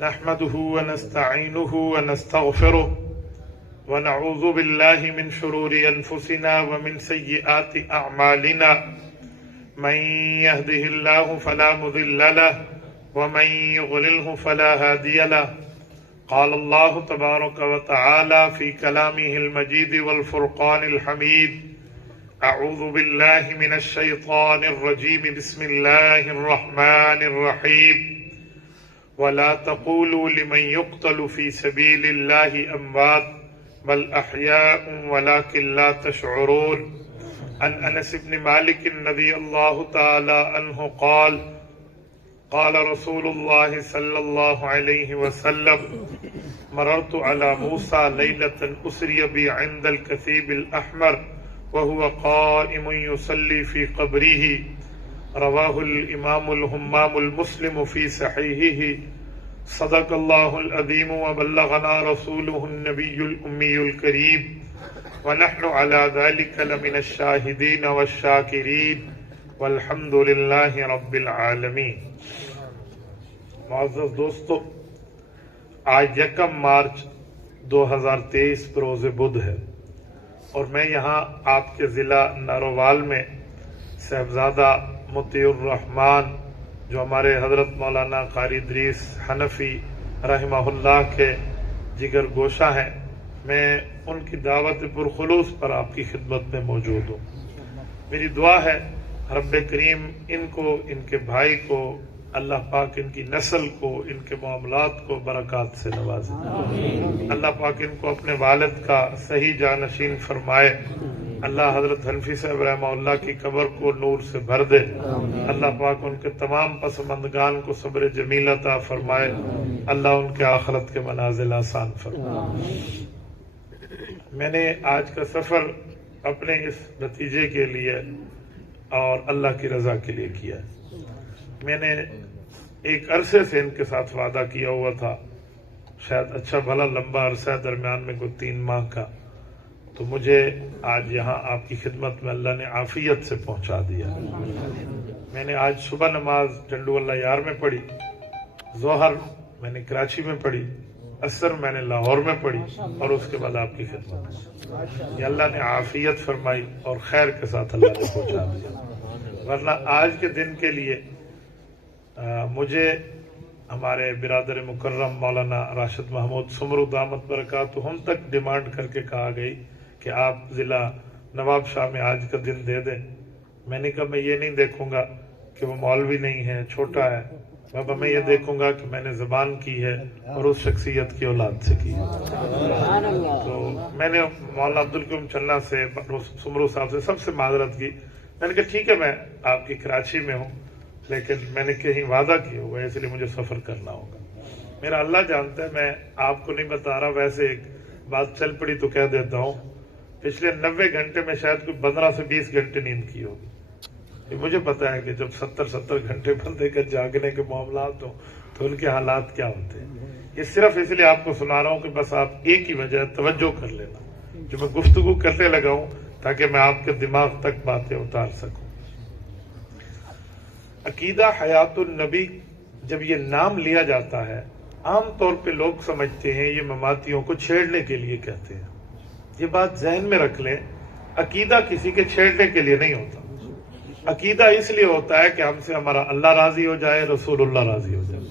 نحمده ونستعينه ونستغفره ونعوذ بالله من شرور أنفسنا ومن سيئات أعمالنا من يهده الله فلا مضل له ومن يضلله فلا هادي له قال الله تبارك وتعالى في كلامه المجيد والفرقان الحميد أعوذ بالله من الشيطان الرجيم بسم الله الرحمن الرحيم ولا تقولوا لمن يقتل في سبيل الله أموات بل أحياء ولكن لا تشعرون عن أنس بن مالك رضي الله تعالى عنه قال قال رسول الله صلى الله عليه وسلم مررت على موسى ليلة أسري بي عند الكثيب الأحمر وهو قائم يصلي في قبره رواه الإمام الهمام المسلم في صحيحه صدق الله العظيم وبلغنا رسوله النبي الأمي الكريم ونحن على ذلك لمن الشاهدين والشاكرين والحمد لله رب العالمين. معزز دوستو، آج 1 مارچ 2023 بروز بدھ ہے اور میں یہاں آپ کے ضلع نارووال میں صاحبزادہ مطیع الرحمان جو ہمارے حضرت مولانا قاری ادریس حنفی رحمہ اللہ کے جگر گوشہ ہیں، میں ان کی دعوت پرخلوص پر آپ کی خدمت میں موجود ہوں. میری دعا ہے رب کریم ان کو، ان کے بھائی کو، اللہ پاک ان کی نسل کو، ان کے معاملات کو برکات سے نوازے. اللہ پاک ان کو اپنے والد کا صحیح جانشین فرمائے. اللہ حضرت حنفی صاحب رحمہ اللہ کی قبر کو نور سے بھر دے. اللہ پاک ان کے تمام پسماندگان کو صبر جمیل عطا فرمائے. اللہ ان کے آخرت کے منازل آسان فرمائے. میں نے آج کا سفر اپنے اس نتیجے کے لیے اور اللہ کی رضا کے لیے کیا ہے. میں نے ایک عرصے سے ان کے ساتھ وعدہ کیا ہوا تھا، شاید اچھا بھلا لمبا عرصہ درمیان میں کوئی 3 ماہ کا، تو مجھے آج یہاں آپ کی خدمت میں اللہ نے عافیت سے پہنچا دیا. میں نے آج صبح نماز ٹنڈو اللہ یار میں پڑھی، ظہر میں نے کراچی میں پڑھی، عصر میں نے لاہور میں پڑھی اور اس کے بعد آپ کی خدمت میں. یہ اللہ نے عافیت فرمائی اور خیر کے ساتھ اللہ نے پہنچا دیا. ورنہ آج کے دن کے لیے مجھے ہمارے برادر مکرم مولانا راشد محمود سمرو دامت برکاتہم تک ڈیمانڈ کر کے کہا گئی کہ آپ ضلع نواب شاہ میں آج کا دن دے دیں. میں نے کہا میں یہ نہیں دیکھوں گا کہ وہ مولوی نہیں ہے، چھوٹا ہے. بابا میں یہ دیکھوں گا کہ میں نے زبان کی ہے اور اس شخصیت کی اولاد سے کی ہے. تو میں نے مولانا عبدالکریم چنہ سے، سمرو صاحب سے، سب سے معذرت کی. میں نے کہا ٹھیک ہے میں آپ کی کراچی میں ہوں لیکن میں نے کہیں وعدہ کیا ہوا ہے اس لیے مجھے سفر کرنا ہوگا. میرا اللہ جانتا ہے، میں آپ کو نہیں بتا رہا، ویسے ایک بات چل پڑی تو کہہ دیتا ہوں. پچھلے 90 گھنٹے میں شاید کوئی 15 سے 20 گھنٹے نیند کی ہوگی. مجھے پتا ہے کہ جب 70 گھنٹے بندے کے جاگنے کے معاملات ہوں تو ان کے حالات کیا ہوتے ہیں. یہ صرف اس لیے آپ کو سنا رہا ہوں کہ بس آپ ایک ہی وجہ توجہ کر لینا جو میں گفتگو کرنے لگا ہوں تاکہ میں آپ کے دماغ تک باتیں اتار سکوں. عقیدہ حیات النبی جب یہ نام لیا جاتا ہے، عام طور پہ لوگ سمجھتے ہیں یہ مماتیوں کو چھیڑنے کے لیے کہتے ہیں. یہ بات ذہن میں رکھ لیں، عقیدہ کسی کے چھیڑنے کے لیے نہیں ہوتا. عقیدہ اس لیے ہوتا ہے کہ ہم سے ہمارا اللہ راضی ہو جائے، رسول اللہ راضی ہو جائے.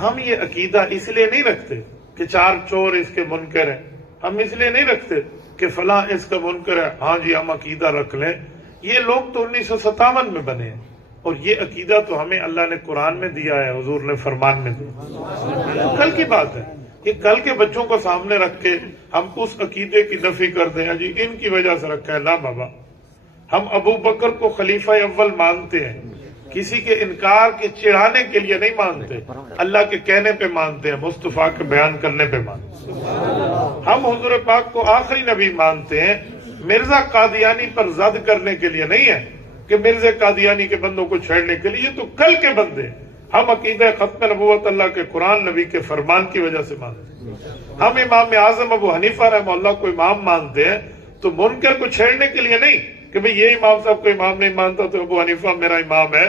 ہم یہ عقیدہ اس لیے نہیں رکھتے کہ 4 چور اس کے منکر ہیں. ہم اس لیے نہیں رکھتے کہ فلاں اس کا منکر ہے، ہاں جی ہم عقیدہ رکھ لیں. یہ لوگ تو 1957 میں بنے ہیں اور یہ عقیدہ تو ہمیں اللہ نے قرآن میں دیا ہے، حضور نے فرمان میں دیا. کل کی بات ہے، یہ کل کے بچوں کو سامنے رکھ کے ہم اس عقیدے کی نفی کر دیں جی ان کی وجہ سے رکھا ہے. لا بابا، ہم ابو بکر کو خلیفہ اول مانتے ہیں، کسی کے انکار کے چڑھانے کے لیے نہیں مانتے، اللہ کے کہنے پہ مانتے ہیں، مصطفیٰ کے بیان کرنے پہ مانتے ہیں. ہم حضور پاک کو آخری نبی مانتے ہیں، مرزا قادیانی پر زد کرنے کے لیے نہیں ہے کہ مرزا قادیانی کے بندوں کو چھیڑنے کے لیے. تو کل کے بندے. ہم عقیدہ ختم نبوت اللہ کے قرآن نبی کے فرمان کی وجہ سے مانتے ہیں. ہم امام اعظم ابو حنیفہ رحمہ اللہ کو امام مانتے ہیں تو منکر کو چھیڑنے کے لیے نہیں کہ بھئی یہ امام صاحب کو امام نہیں مانتا تو ابو حنیفہ میرا امام ہے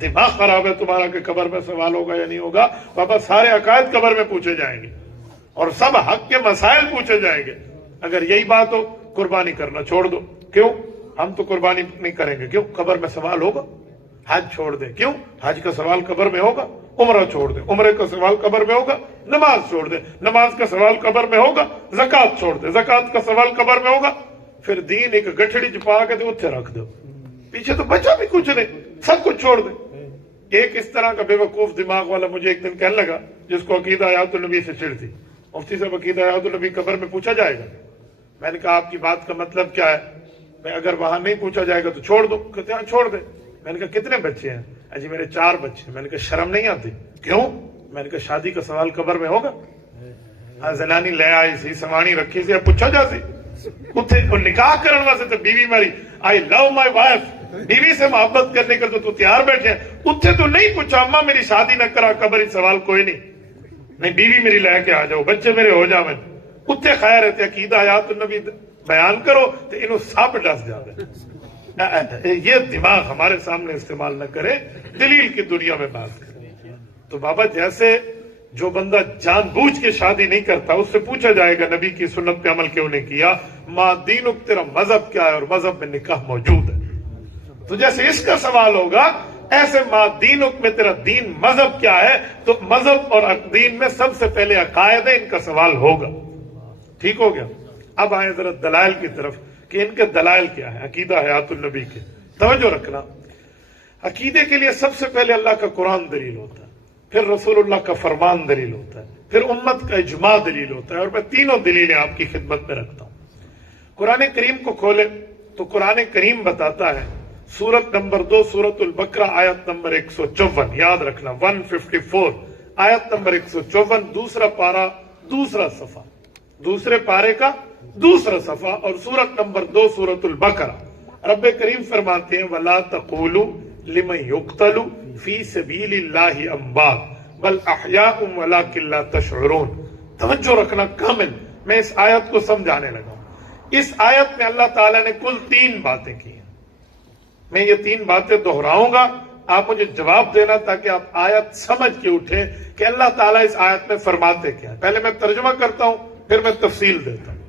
دماغ خراب ہے تمہارا کہ قبر میں سوال ہوگا یا نہیں ہوگا؟ بابا سارے عقائد قبر میں پوچھے جائیں گے اور سب حق کے مسائل پوچھے جائیں گے. اگر یہی بات ہو قربانی کرنا چھوڑ دو. کیوں؟ ہم تو قربانی نہیں کریں گے. کیوں؟ قبر میں سوال ہوگا. حج چھوڑ دیں. کیوں؟ حج کا سوال قبر میں ہوگا. عمرہ چھوڑ دیں. عمرے کا سوال قبر میں ہوگا. نماز چھوڑ دیں. نماز کا سوال قبر میں ہوگا. زکات چھوڑ دیں. زکات کا سوال قبر میں ہوگا. پھر دین ایک گٹھڑی چھپا کے تو اتنے رکھ دو. پیچھے تو بچا بھی کچھ نہیں, سب کچھ چھوڑ دیں. ایک اس طرح کا بے وقوف دماغ والا مجھے ایک دن کہنے لگا, جس کو عقیدہ حیات النبی سے چڑ تھی, مفتی صاحب عقیدہ حیات النبی قبر میں پوچھا جائے گا؟ میں نے کہا آپ کی بات کا مطلب کیا ہے؟ میں اگر وہاں نہیں پوچھا جائے گا تو چھوڑ دو. کہتے ہیں چھوڑ دیں. میں نے کہا کتنے بچے ہیں؟ جی میرے 4 بچے ہیں. میں نے کہا شرم نہیں آتی؟ کیوں؟ میں نے کہا شادی کا سوال قبر میں ہوگا؟ زنانی لے آئی سی, سوانی رکھی سی, پوچھا جا سی اتنے نکاح کرنے واسطے تو بیوی ماری آئی لو مائی وائف, بیوی سے محبت کرنے کا تو تیار بیٹھے ہیں. اتنے تو نہیں پوچھا اماں میری شادی نہ کرا, قبر سوال کوئی نہیں, بیوی میری لے کے آ جاؤ, بچے میرے ہو جاویں. اتنے خیر ہے عقیدہ حیات النبی بیان کرو تو انہوں سب ڈس جاتے. یہ دماغ ہمارے سامنے استعمال نہ کرے, دلیل کی دنیا میں بات کریں. تو بابا جیسے جو بندہ جان بوجھ کے شادی نہیں کرتا اس سے پوچھا جائے گا نبی کی سنت پہ عمل کیوں نہیں کیا, ما دینک, تیرا مذہب کیا ہے اور مذہب میں نکاح موجود ہے. تو جیسے اس کا سوال ہوگا ایسے ما دینک میں تیرا دین مذہب کیا ہے, تو مذہب اور دین میں سب سے پہلے عقائد ہے, ان کا سوال ہوگا. ٹھیک ہو گیا؟ اب آئیں ذرا دلائل کی طرف کہ ان کے دلائل کیا ہے عقیدہ حیات النبی کے. توجہ رکھنا, عقیدے کے لیے سب سے پہلے اللہ کا قرآن دلیل ہوتا ہے, پھر رسول اللہ کا فرمان دلیل ہوتا ہے, پھر امت کا اجماع دلیل ہوتا ہے, اور میں تینوں دلیلیں آپ کی خدمت میں رکھتا ہوں. قرآن کریم کو کھولے تو قرآن کریم بتاتا ہے سورت نمبر 2 سورت البقرہ آیت نمبر 154, یاد رکھنا 154 آیت نمبر 154, دوسرا پارہ دوسرا صفحہ, دوسرے پارے کا دوسرا صفحہ, اور سورت نمبر 2 سورت البقرہ. رب کریم فرماتے ہیں وَلَا تَقُولُوا لِمَنْ يُقْتَلُ فِي سَبِيلِ اللَّهِ أَمْوَاتٌ بَلْ أَحْيَاءٌ وَلَٰكِن لَا تَشْعُرُونَ. توجہ رکھنا کامل, میں اس آیت کو سمجھانے لگا ہوں. اس آیت میں اللہ تعالیٰ نے کل 3 باتیں کی ہیں. میں یہ 3 باتیں دہراؤں گا, آپ مجھے جواب دینا تاکہ آپ آیت سمجھ کے اٹھیں کہ اللہ تعالیٰ اس آیت میں فرماتے کیا ہے. پہلے میں ترجمہ کرتا ہوں پھر میں تفصیل دیتا ہوں.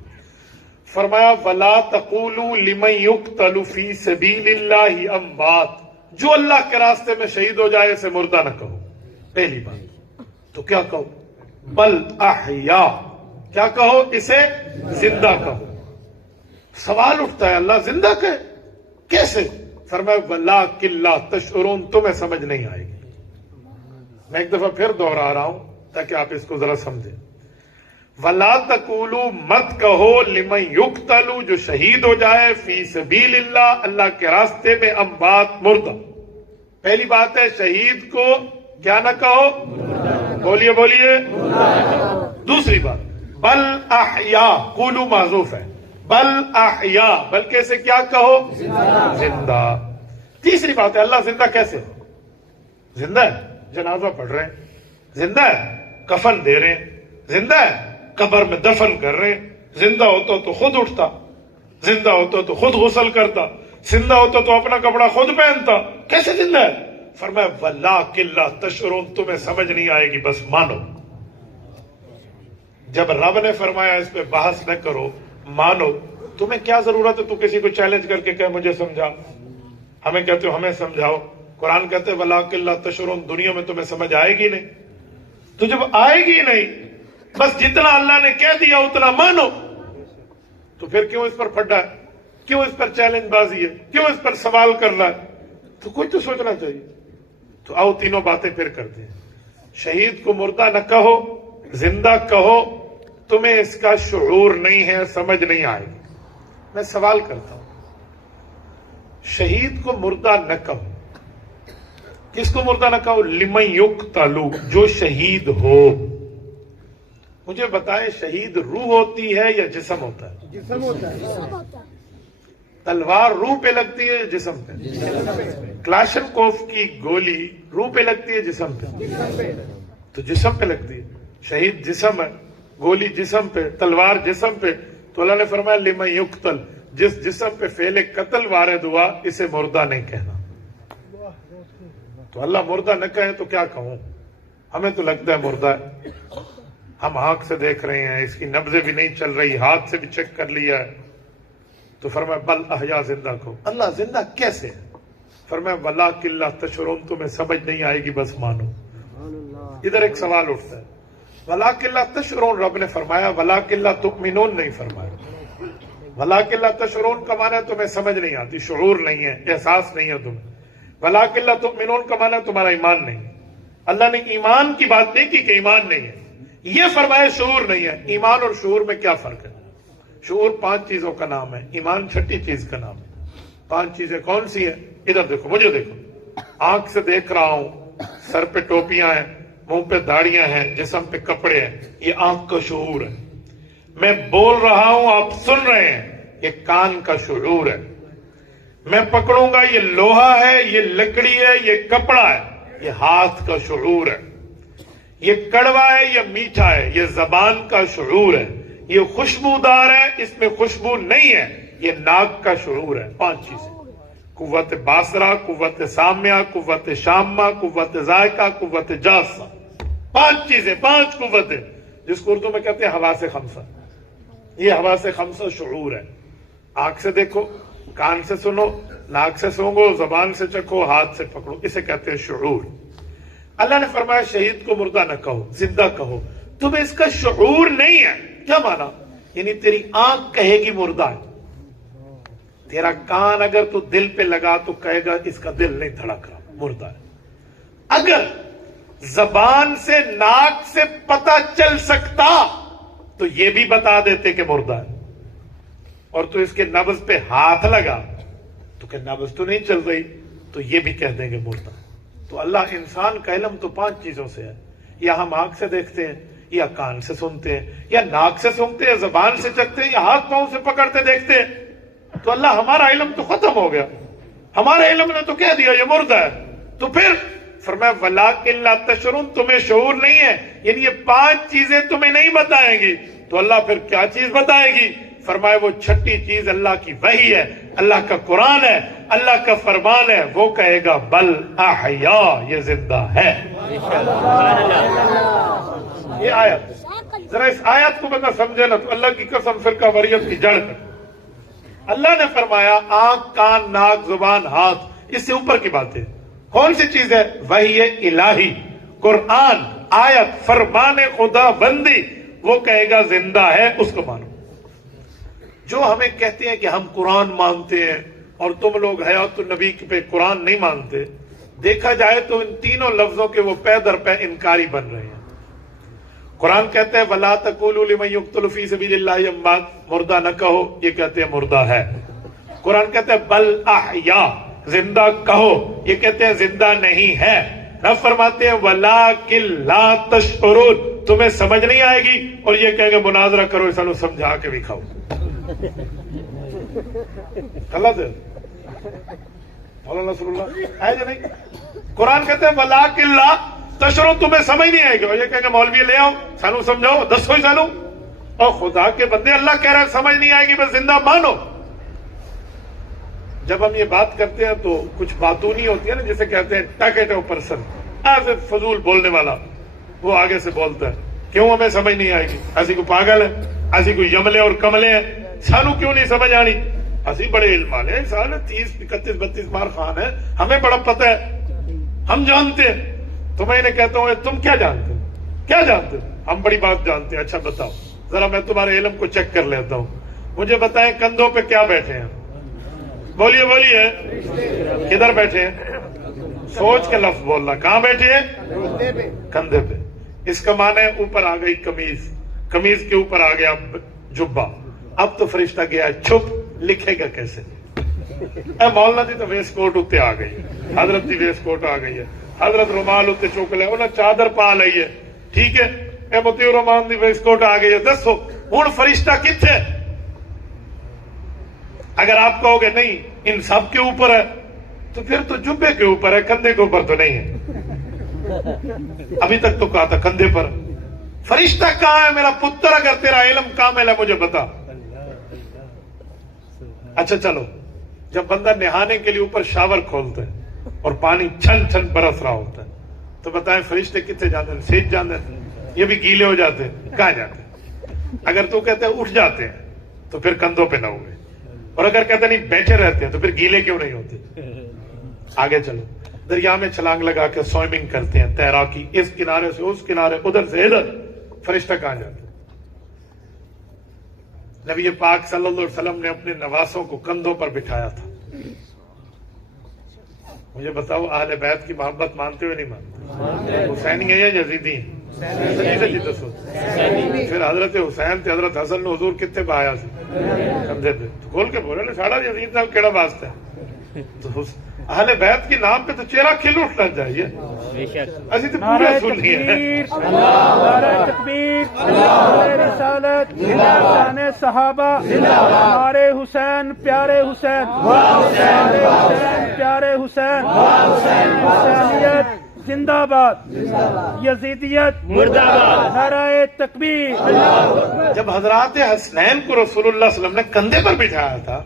فرمایا وَلَا تَقُولُوا لِمَنْ يُقْتَلُ فِي سَبِيلِ اللَّهِ أَمْوَاتٌ, جو اللہ کے راستے میں شہید ہو جائے اسے مردہ نہ کہو. پہلی بات تو کیا کہو؟ بل احیاء, کیا کہو؟ اسے زندہ کہو. سوال اٹھتا ہے اللہ زندہ کہے کیسے؟ فرمایا وَلَٰكِن لَا تَشْعُرُونَ, تمہیں سمجھ نہیں آئے گی. میں ایک دفعہ پھر دوہرا رہا ہوں تاکہ آپ اس کو ذرا سمجھیں. وَلَا تَقُولُوا, مت کہو, لِمَنْ يُقْتَلُ, جو شہید ہو جائے, فِي سَبِيلِ اللَّهِ, اللہ کے راستے میں, اموات, مردہ. پہلی بات ہے شہید کو کیا نہ کہو, بولیے بولیے. دوسری بات بل احیاء, قولوا معذوف ہے, بل احیاء, بلکہ اسے کیا کہو؟ زندہ. تیسری بات ہے اللہ زندہ کیسے؟ زندہ ہے, جنازہ پڑھ رہے ہیں, زندہ ہے, کفن دے رہے ہیں, زندہ ہے, قبر میں دفن کر رہے ہیں, زندہ ہوتا تو خود اٹھتا, زندہ ہوتا تو خود غسل کرتا, زندہ ہوتا تو اپنا کپڑا خود پہنتا. کیسے زندہ ہے؟ فرمایا وَلَٰكِن لَا تَشْعُرُونَ, تمہیں سمجھ نہیں آئے گی, بس مانو. جب رب نے فرمایا اس پہ بحث نہ کرو, مانو, تمہیں کیا ضرورت ہے تو کسی کو چیلنج کر کے کہ مجھے سمجھا. ہمیں کہتے ہو ہمیں سمجھاؤ, قرآن کہتے ہیں وَلَٰكِن لَا تَشْعُرُونَ, دنیا میں تمہیں سمجھ آئے گی نہیں. تو جب آئے گی نہیں, بس جتنا اللہ نے کہہ دیا اتنا مانو, تو پھر کیوں اس پر پھڈا ہے, کیوں اس پر چیلنج بازی ہے, کیوں اس پر سوال کرنا ہے؟ تو کوئی تو سوچنا چاہیے. تو آؤ تینوں باتیں پھر کرتے ہیں. شہید کو مردہ نہ کہو, زندہ کہو, تمہیں اس کا شعور نہیں ہے, سمجھ نہیں آئے گی. میں سوال کرتا ہوں, شہید کو مردہ نہ کہو, کس کو مردہ نہ کہو؟ لمن یقتل, جو شہید ہو. مجھے بتائیں شہید روح ہوتی ہے یا جسم ہوتا ہے؟ جسم ہوتا ہے. تلوار روح پہ لگتی ہے جسم پہ؟ کلاشن کوف کی گولی روح پہ لگتی ہے جسم پہ؟ تو جسم پہ لگتی ہے. شہید جسم ہے, گولی جسم پہ, تلوار جسم پہ. تو اللہ نے فرمایا لمن یقتل, جس جسم پہ فعل قتل وارد ہوا اسے مردہ نہیں کہنا. تو اللہ مردہ نہ کہے تو کیا کہوں؟ ہمیں تو لگتا ہے مردہ ہے. ہم آنکھ سے دیکھ رہے ہیں، اس کی نبضیں بھی نہیں چل رہی، ہاتھ سے بھی چیک کر لیا ہے. تو فرمایا بل احیا، زندہ کو. اللہ زندہ کیسے ہے؟ فرمایا ولاکن لا تشعرون، تمہیں سمجھ نہیں آئے گی بس مانو. ادھر ایک سوال اٹھتا ہے، ولاکن لا تشعرون رب نے فرمایا، ولاکن لا تؤمنون نہیں فرمایا. ولاکن لا تشعرون کا معنی ہے تمہیں سمجھ نہیں آتی، شعور نہیں ہے، احساس نہیں ہے تمہیں. ولاکن لا تؤمنون کا معنی ہے تمہارا ایمان نہیں. اللہ نے ایمان کی بات نہیں کی کہ ایمان نہیں ہے، یہ فرمایا شعور نہیں ہے. ایمان اور شعور میں کیا فرق ہے؟ شعور 5 چیزوں کا نام ہے، ایمان 6ٹھی چیز کا نام ہے. 5 چیزیں کون سی ہیں؟ ادھر دیکھو، مجھے دیکھو. آنکھ سے دیکھ رہا ہوں، سر پہ ٹوپیاں ہیں، منہ پہ داڑیاں ہیں، جسم پہ کپڑے ہیں، یہ آنکھ کا شعور ہے. میں بول رہا ہوں، آپ سن رہے ہیں، یہ کان کا شعور ہے. میں پکڑوں گا، یہ لوہا ہے، یہ لکڑی ہے، یہ کپڑا ہے، یہ ہاتھ کا شعور ہے. یہ کڑوا ہے، یہ میٹھا ہے، یہ زبان کا شعور ہے. یہ خوشبودار ہے، اس میں خوشبو نہیں ہے، یہ ناک کا شعور ہے. 5 چیزیں: قوت باصرہ، قوت سامعہ، قوت شامہ، قوت ذائقہ، قوت جاسہ. 5 چیزیں، 5 قوتیں، جس کو اردو میں کہتے ہیں حواس خمسہ. یہ حواس خمسہ شعور ہے. آنکھ سے دیکھو، کان سے سنو، ناک سے سونگو، زبان سے چکھو، ہاتھ سے پکڑو، اسے کہتے ہیں شعور. اللہ نے فرمایا شہید کو مردہ نہ کہو، زندہ کہو. تمہیں اس کا شعور نہیں ہے. کیا مانا؟ یعنی تیری آنکھ کہے گی مردہ ہے، تیرا کان اگر تو دل پہ لگا تو کہے گا اس کا دل نہیں دھڑک رہا، مردہ ہے. اگر زبان سے، ناک سے پتہ چل سکتا تو یہ بھی بتا دیتے کہ مردہ ہے. اور تو اس کے نبض پہ ہاتھ لگا تو کہ نبض تو نہیں چل رہی، تو یہ بھی کہہ دیں گے مردہ. تو اللہ انسان کا علم تو 5 چیزوں سے ہے. یا ہم آنکھ سے دیکھتے ہیں، یا کان سے سنتے ہیں، یا ناک سے سنتے ہیں، زبان سے چکھتے ہیں، یا ہاتھ پاؤں سے پکڑتے دیکھتے ہیں. تو اللہ ہمارا علم تو ختم ہو گیا. ہمارے علم نے تو کہہ دیا یہ مردہ ہے. تو پھر فرمایا ولاکن لا تشعرون، تمہیں شعور نہیں ہے، یعنی یہ 5 چیزیں تمہیں نہیں بتائیں گی. تو اللہ پھر کیا چیز بتائے گی؟ فرمایا وہ 6ٹھی چیز اللہ کی وحی ہے، اللہ کا قرآن ہے، اللہ کا فرمان ہے. وہ کہے گا بل احیا، یہ زندہ ہے. یہ آیت، ذرا اس آیت کو بندہ سمجھے نا تو اللہ کی قسم فرقہ واریت کی جڑ ہے. اللہ نے فرمایا آنکھ، کان، ناک، زبان، ہاتھ، اس سے اوپر کی بات ہے. کون سی چیز ہے؟ وحی الہی، قرآن، آیت، فرمان خدا بندی. وہ کہے گا زندہ ہے، اس کو مانو. جو ہمیں کہتے ہیں کہ ہم قرآن مانتے ہیں اور تم لوگ حیات النبی پہ قرآن نہیں مانتے، دیکھا جائے تو ان تینوں لفظوں کے وہ پے در پے انکاری بن رہے ہیں. قرآن کہتے ہیں وَلَا تَقُولُوا لِمَن يُقْتَلُ فِي سَبِيلِ اللَّهِ أَمْوَاتٌ، مردہ نہ کہو، یہ کہتے ہیں مردہ ہے. قرآن کہتے ہیں بل احیا، زندہ کہو، یہ کہتے ہیں زندہ نہیں ہے. رب فرماتے ہیں وَلَٰكِن لَا تَشْعُرُونَ، تمہیں سمجھ نہیں آئے گی. اور یہ کہیں گے مناظرہ کرو، اس کو سمجھا کے بھی کھاؤ. اللہ دے مولانا نصر اللہ ہے یا نہیں؟ قرآن کہتے ہیں وَلَٰكِن لَا تشعرون، تمہیں سمجھ نہیں آئے گی. اور یہ کہیں گے مولوی لے آؤ، سانو سمجھاؤ، دسو ہی سانو. اور خدا کے بندے، اللہ کہہ رہا ہے سمجھ نہیں آئے گی بس زندہ مانو. جب ہم یہ بات کرتے ہیں تو کچھ باتونی ہوتی ہے نا، جسے کہتے ہیں ٹاکیٹو پرسن، ایسے فضول بولنے والا، وہ آگے سے بولتا ہے کیوں ہمیں سمجھ نہیں آئے گی؟ ایسی کوئی پاگل ہے، ایسی کوئی یملے اور کملے ہیں، سانو کیوں نہیں سمجھ آنی؟ اسی بڑے علم والے ہیں، سال 30 31 32 بار خان ہیں، ہمیں بڑا پتہ ہے، ہم جانتے ہیں. تو میں انہیں کہتا ہوں تم کیا جانتے ہو؟ کیا جانتے ہو؟ ہم بڑی بات جانتے ہیں. اچھا بتاؤ ذرا، میں تمہارے علم کو چیک کر لیتا ہوں. مجھے بتائیں کندھوں پہ کیا بیٹھے ہیں؟ بولیے بولیے، کدھر بیٹھے ہیں؟ سوچ کے لفظ بولنا. کہاں بیٹھے ہیں؟ کندھے پہ. اس کا معنی ہے اوپر آ گئی قمیض، قمیض کے اوپر آ گیا جبہ. اب تو فرشتہ گیا چھپ، لکھے گا کیسے؟ اے مولانا جی تو ویسٹ کوٹ اتنے آ گئی ہے، حضرت جی ویسٹ کوٹ آ گئی ہے، حضرت رومال اتنے چوک لے، انہیں چادر پا لئی ہے، ٹھیک ہے، اے متی رحمان دی ویسٹ کوٹ آ گئی ہے. دسو ہوں فرشتہ کتنے؟ اگر آپ کہو گے نہیں ان سب کے اوپر ہے تو پھر تو جبے کے اوپر ہے، کندھے کے اوپر تو نہیں ہے. ابھی تک تو کہا تھا کندھے پر. فرشتہ کہاں ہے میرا پتر؟ اگر تیرا علم کامل ہے مجھے بتا. اچھا چلو، جب بندہ نہانے کے لیے اوپر شاور کھولتا ہے اور پانی چھن چھن برس رہا ہوتا ہے، تو بتائیں فرشتے کتنے جاتے ہیں؟ سیج جاتے ہیں، یہ بھی گیلے ہو جاتے ہیں، کہاں جاتے ہیں؟ اگر تو کہتے ہیں اٹھ جاتے ہیں تو پھر کندھوں پہ نہ ہوئے، اور اگر کہتے نہیں بیٹھے رہتے ہیں تو پھر گیلے کیوں نہیں ہوتے؟ آگے چلو، دریا میں چھلانگ لگا کے سوئمنگ کرتے ہیں، تیراکی، اس کنارے سے اس کنارے، ادھر سے ادھر، فرشتہ کہاں جاتے ہیں؟ نبی پاک صلی اللہ علیہ وسلم نے اپنے نواسوں کو کندھوں پر بٹھایا تھا۔ مجھے بتاؤ، اہل بیت کی محبت مانتے ہوئے نہیں مانتے؟ حسینی ہے یا یزیدی ہیں؟ جی دسو۔ پھر حضرت حسین تے حضرت حسن نے حضور کتنے پایا سی کندھے پہ، تو کھول کے بولے نا ساڑا یزید نال کیڑا واسطہ ہے؟ تو اہل بیت کے نام پہ تو چہرہ کھل اٹھنا چاہیے، اسی تو پورا سنی ہے۔ نعرہ تکبیر، نعرہ رسالت، شان صحابہ، نعرہ حسین پیارے حسین، نعرہ حسین پیارے حسین، حسینیت زندہ باد، یزیدیت مردہ باد، نعرہ تکبیر۔ جب حضرات حسنین کو رسول اللہ صلی اللہ علیہ وسلم نے کندھے پر بٹھایا تھا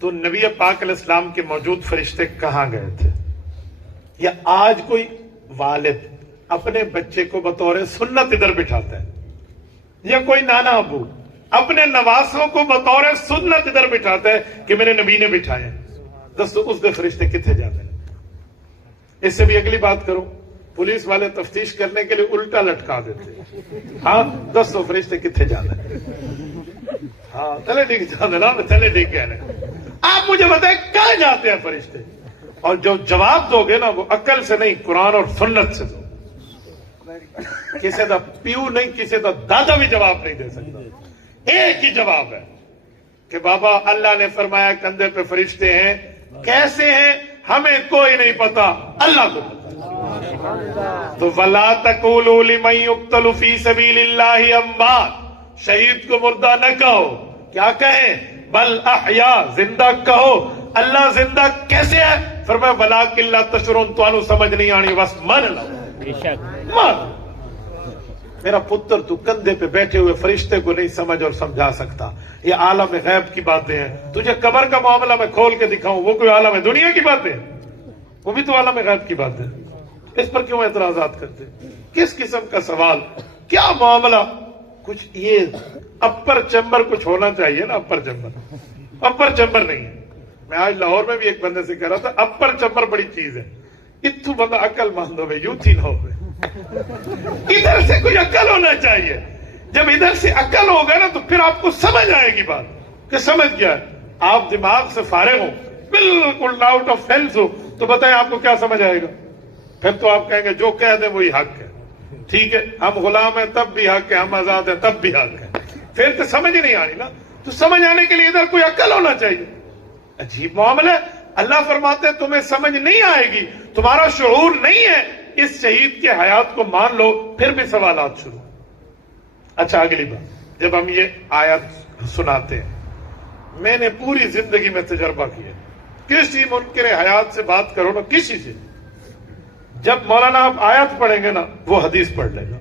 تو نبی پاک علیہ السلام کے موجود فرشتے کہاں گئے تھے؟ یا آج کوئی والد اپنے بچے کو بطور سنت ادھر بٹھاتا ہے، یا کوئی نانا ابو اپنے نواسوں کو بطور سنت ادھر بٹھاتا ہے کہ میرے نبی نے بٹھائے، دسو اس کے فرشتے کتنے جاتے ہیں؟ اس سے بھی اگلی بات کرو، پولیس والے تفتیش کرنے کے لیے الٹا لٹکا دیتے، ہاں دسو فرشتے کتنے جاتے ہیں؟ ہاں چلے ٹھیک جاتے نا، چلے ٹھیک کہہ رہے ہیں۔ آپ مجھے بتائیں کہاں جاتے ہیں فرشتے؟ اور جو جواب دو گے نا وہ عقل سے نہیں، قرآن اور سنت سے دو۔ کسی دا پیو نہیں، کسی دا دادا بھی جواب نہیں دے سکتا۔ ایک ہی جواب ہے کہ بابا اللہ نے فرمایا کندھے پہ فرشتے ہیں، کیسے ہیں ہمیں کوئی نہیں پتا، اللہ کو پتا۔ تو وَلَا تَقُولُوا لِمَن يُقْتَلُ فِي سَبِيلِ اللَّهِ أَمْوَاتٌ، شہید کو مردہ نہ کہو، کیا کہیں؟ بل احیاء، زندہ کہو۔ اللہ زندہ کیسے ہے؟ فرمایا وَلَٰكِن لَا تَشْعُرُونَ، تمہیں سمجھ نہیں آنی، بس مان لو، مان۔ میرا پتر تو کندھے پہ بیٹھے ہوئے فرشتے کو نہیں سمجھ اور سمجھا سکتا، یہ عالم غیب کی باتیں ہیں۔ تجھے قبر کا معاملہ میں کھول کے دکھاؤں، وہ کوئی عالم دنیا کی باتیں، وہ بھی تو عالم غیب کی باتیں۔ اس پر کیوں اعتراضات کرتے؟ کس قسم کا سوال، کیا معاملہ؟ کچھ یہ اپر چیمبر کچھ ہونا چاہیے نا، اپر چیمبر، اپر چیمبر نہیں ہے۔ میں آج لاہور میں بھی ایک بندے سے کہہ رہا تھا اپر چیمبر بڑی چیز ہے، اتو بندہ عقل مند ہوئے، یوں تھی نہ ہوئے، ادھر سے کوئی عقل ہونا چاہیے۔ جب ادھر سے عقل ہوگا نا تو پھر آپ کو سمجھ آئے گی بات کہ سمجھ گیا ہے۔ آپ دماغ سے فارغ ہو، بالکل آؤٹ آف سینس ہو، تو بتائیں آپ کو کیا سمجھ آئے گا؟ پھر تو آپ کہیں گے جو کہہ دیں وہی حق ہے، ٹھیک ہے ہم غلام ہیں تب بھی حق ہے، ہم آزاد ہیں تب بھی حق ہے۔ پھر تو سمجھ نہیں آنی نا، تو سمجھ آنے کے لیے ادھر کوئی عقل ہونا چاہیے۔ عجیب معاملہ ہے، اللہ فرماتے ہیں تمہیں سمجھ نہیں آئے گی، تمہارا شعور نہیں ہے، اس شہید کے حیات کو مان لو، پھر بھی سوالات شروع۔ اچھا اگلی بات، جب ہم یہ آیت سناتے ہیں، میں نے پوری زندگی میں تجربہ کیا، کسی منکر حیات سے بات کرو نا، کسی سے، جب مولانا آپ آیت پڑھیں گے نا وہ حدیث پڑھ لے گا،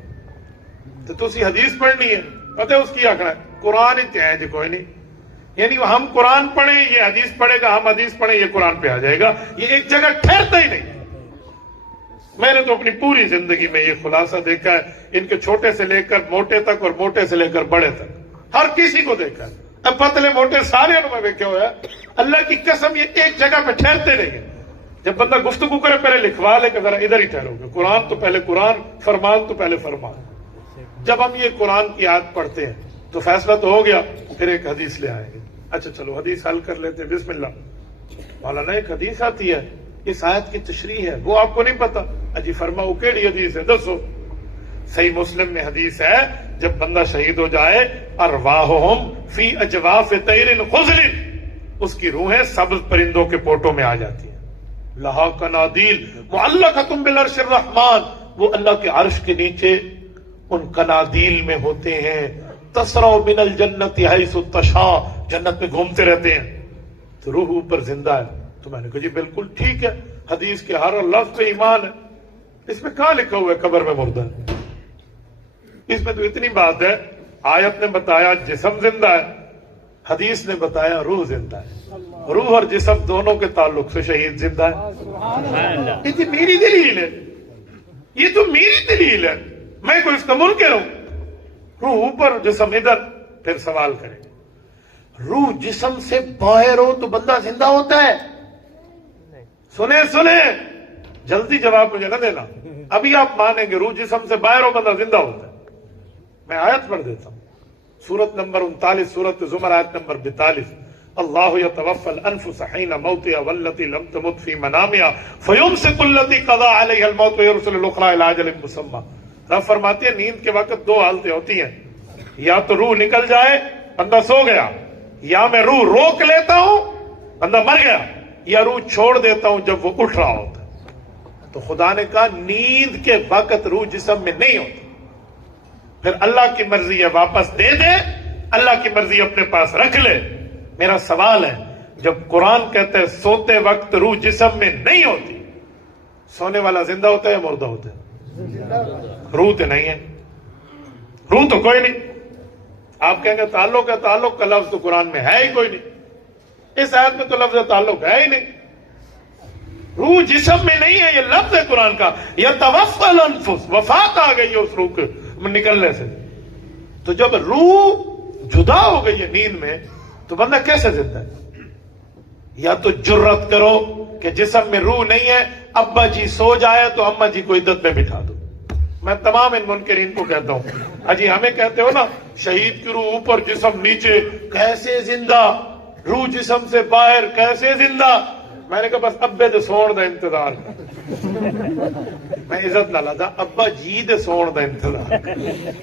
تو تسی حدیث پڑھنی ہے، پتہ اس کی آخر ہے قرآن ہی ہے جی، کوئی نہیں، یعنی ہم قرآن پڑھیں یہ حدیث پڑھے گا، ہم حدیث پڑھیں یہ قرآن پہ آ جائے گا، یہ ایک جگہ ٹھہرتا ہی نہیں۔ میں نے تو اپنی پوری زندگی میں یہ خلاصہ دیکھا ہے، ان کے چھوٹے سے لے کر موٹے تک اور موٹے سے لے کر بڑے تک، ہر کسی کو دیکھا ہے، اب پتلے موٹے سارے میں دیکھے ہوا ہے، اللہ کی قسم یہ ایک جگہ پہ ٹھہرتے نہیں ہیں۔ جب بندہ گفتگو کرے پہلے لکھوا لے کہ ذرا ادھر ہی ٹھہرو گے، قرآن تو پہلے قرآن، فرمان تو پہلے فرمان۔ جب ہم یہ قرآن کی آیت پڑھتے ہیں تو فیصلہ تو ہو گیا، پھر ایک حدیث لے آئیں گے، اچھا چلو حدیث حل کر لیتے، بسم اللہ۔ مولانا ایک حدیث آتی ہے، اس آیت کی تشریح ہے، وہ آپ کو نہیں پتا، اجی فرماؤ کیڑی حدیث ہے دسو؟ صحیح مسلم میں حدیث ہے، جب بندہ شہید ہو جائے، ارواحہم فی اجواف طیر خضر، اس کی روحیں سبز پرندوں کے پوٹوں میں آ جاتی ہیں، لہا کنادیل معلقۃ بالعرش الرحمن، وہ اللہ کے عرش کے نیچے ان کنادیل میں ہوتے ہیں، تسرع من الجنت حیث تشاء، جنت میں گھومتے رہتے ہیں، تو روح اوپر زندہ ہے۔ تو میں نے کہا جی بالکل ٹھیک ہے، حدیث کے ہر لفظ پہ ایمان ہے، اس میں کہاں لکھا ہوا ہے قبر میں مردہ ہے؟ اس میں تو اتنی بات ہے، آیت نے بتایا جسم زندہ ہے، حدیث نے بتایا روح زندہ ہے، روح اور جسم دونوں کے تعلق سے شہید زندہ ہے۔ یہ تو میری دلیل ہے، یہ تو میری دلیل ہے، میں کوئی اس کا منکر ہوں؟ روح اوپر جسم ادھر۔ پھر سوال کریں، روح جسم سے باہر ہو تو بندہ زندہ ہوتا ہے؟ سنیں جلدی جواب مجھے نہ دینا، ابھی آپ مانیں گے روح جسم سے باہر ہو بندہ زندہ ہوتا ہے۔ میں آیت پڑھ دیتا ہوں، سورت نمبر 39 سورت زمر آیت نمبر 42، اللہ یتوفی الانفس حین موتها والتی لم تمت فی منامها فیمسک التی قضا علیها الموت ویرسل الاخری الی اجل مسمى۔ رب فرماتے ہیں نیند کے وقت دو حالتیں ہوتی ہیں، یا تو روح نکل جائے بندہ سو گیا، یا میں روح روک لیتا ہوں بندہ مر گیا، یا روح چھوڑ دیتا ہوں جب وہ اٹھ رہا ہوتا۔ تو خدا نے کہا نیند کے وقت روح جسم میں نہیں ہوتی، پھر اللہ کی مرضی ہے واپس دے دے، اللہ کی مرضی اپنے پاس رکھ لے۔ میرا سوال ہے، جب قرآن کہتا ہے سوتے وقت روح جسم میں نہیں ہوتی، سونے والا زندہ ہوتا ہے یا مردہ ہوتا ہے؟ روح تو نہیں ہے، روح تو کوئی نہیں۔ آپ کہیں گے تعلق ہے، تعلق کا لفظ تو قرآن میں ہے ہی کوئی نہیں، اس آیت میں تو لفظ تعلق ہے ہی نہیں، روح جسم میں نہیں ہے، یہ لفظ ہے قرآن کا، یتوفی الانفس، وفات آ گئی ہے اس روح کے نکلنے سے۔ تو جب روح جدا ہو گئی ہے نیند میں تو بندہ کیسے زندہ ہے؟ یا تو جرت کرو کہ جسم میں روح نہیں ہے، ابا جی سو جائے تو اما جی کو عدت میں بٹھا دو۔ میں تمام ان منکرین کو کہتا ہوں، اجی ہمیں کہتے ہو نا شہید کی روح اوپر جسم نیچے، کیسے زندہ؟ روح جسم سے باہر کیسے زندہ؟ میں نے کہا بس ابے دے سون دا انتظار، میں عزت نہ لادا، ابا جی دے سون دا انتظار،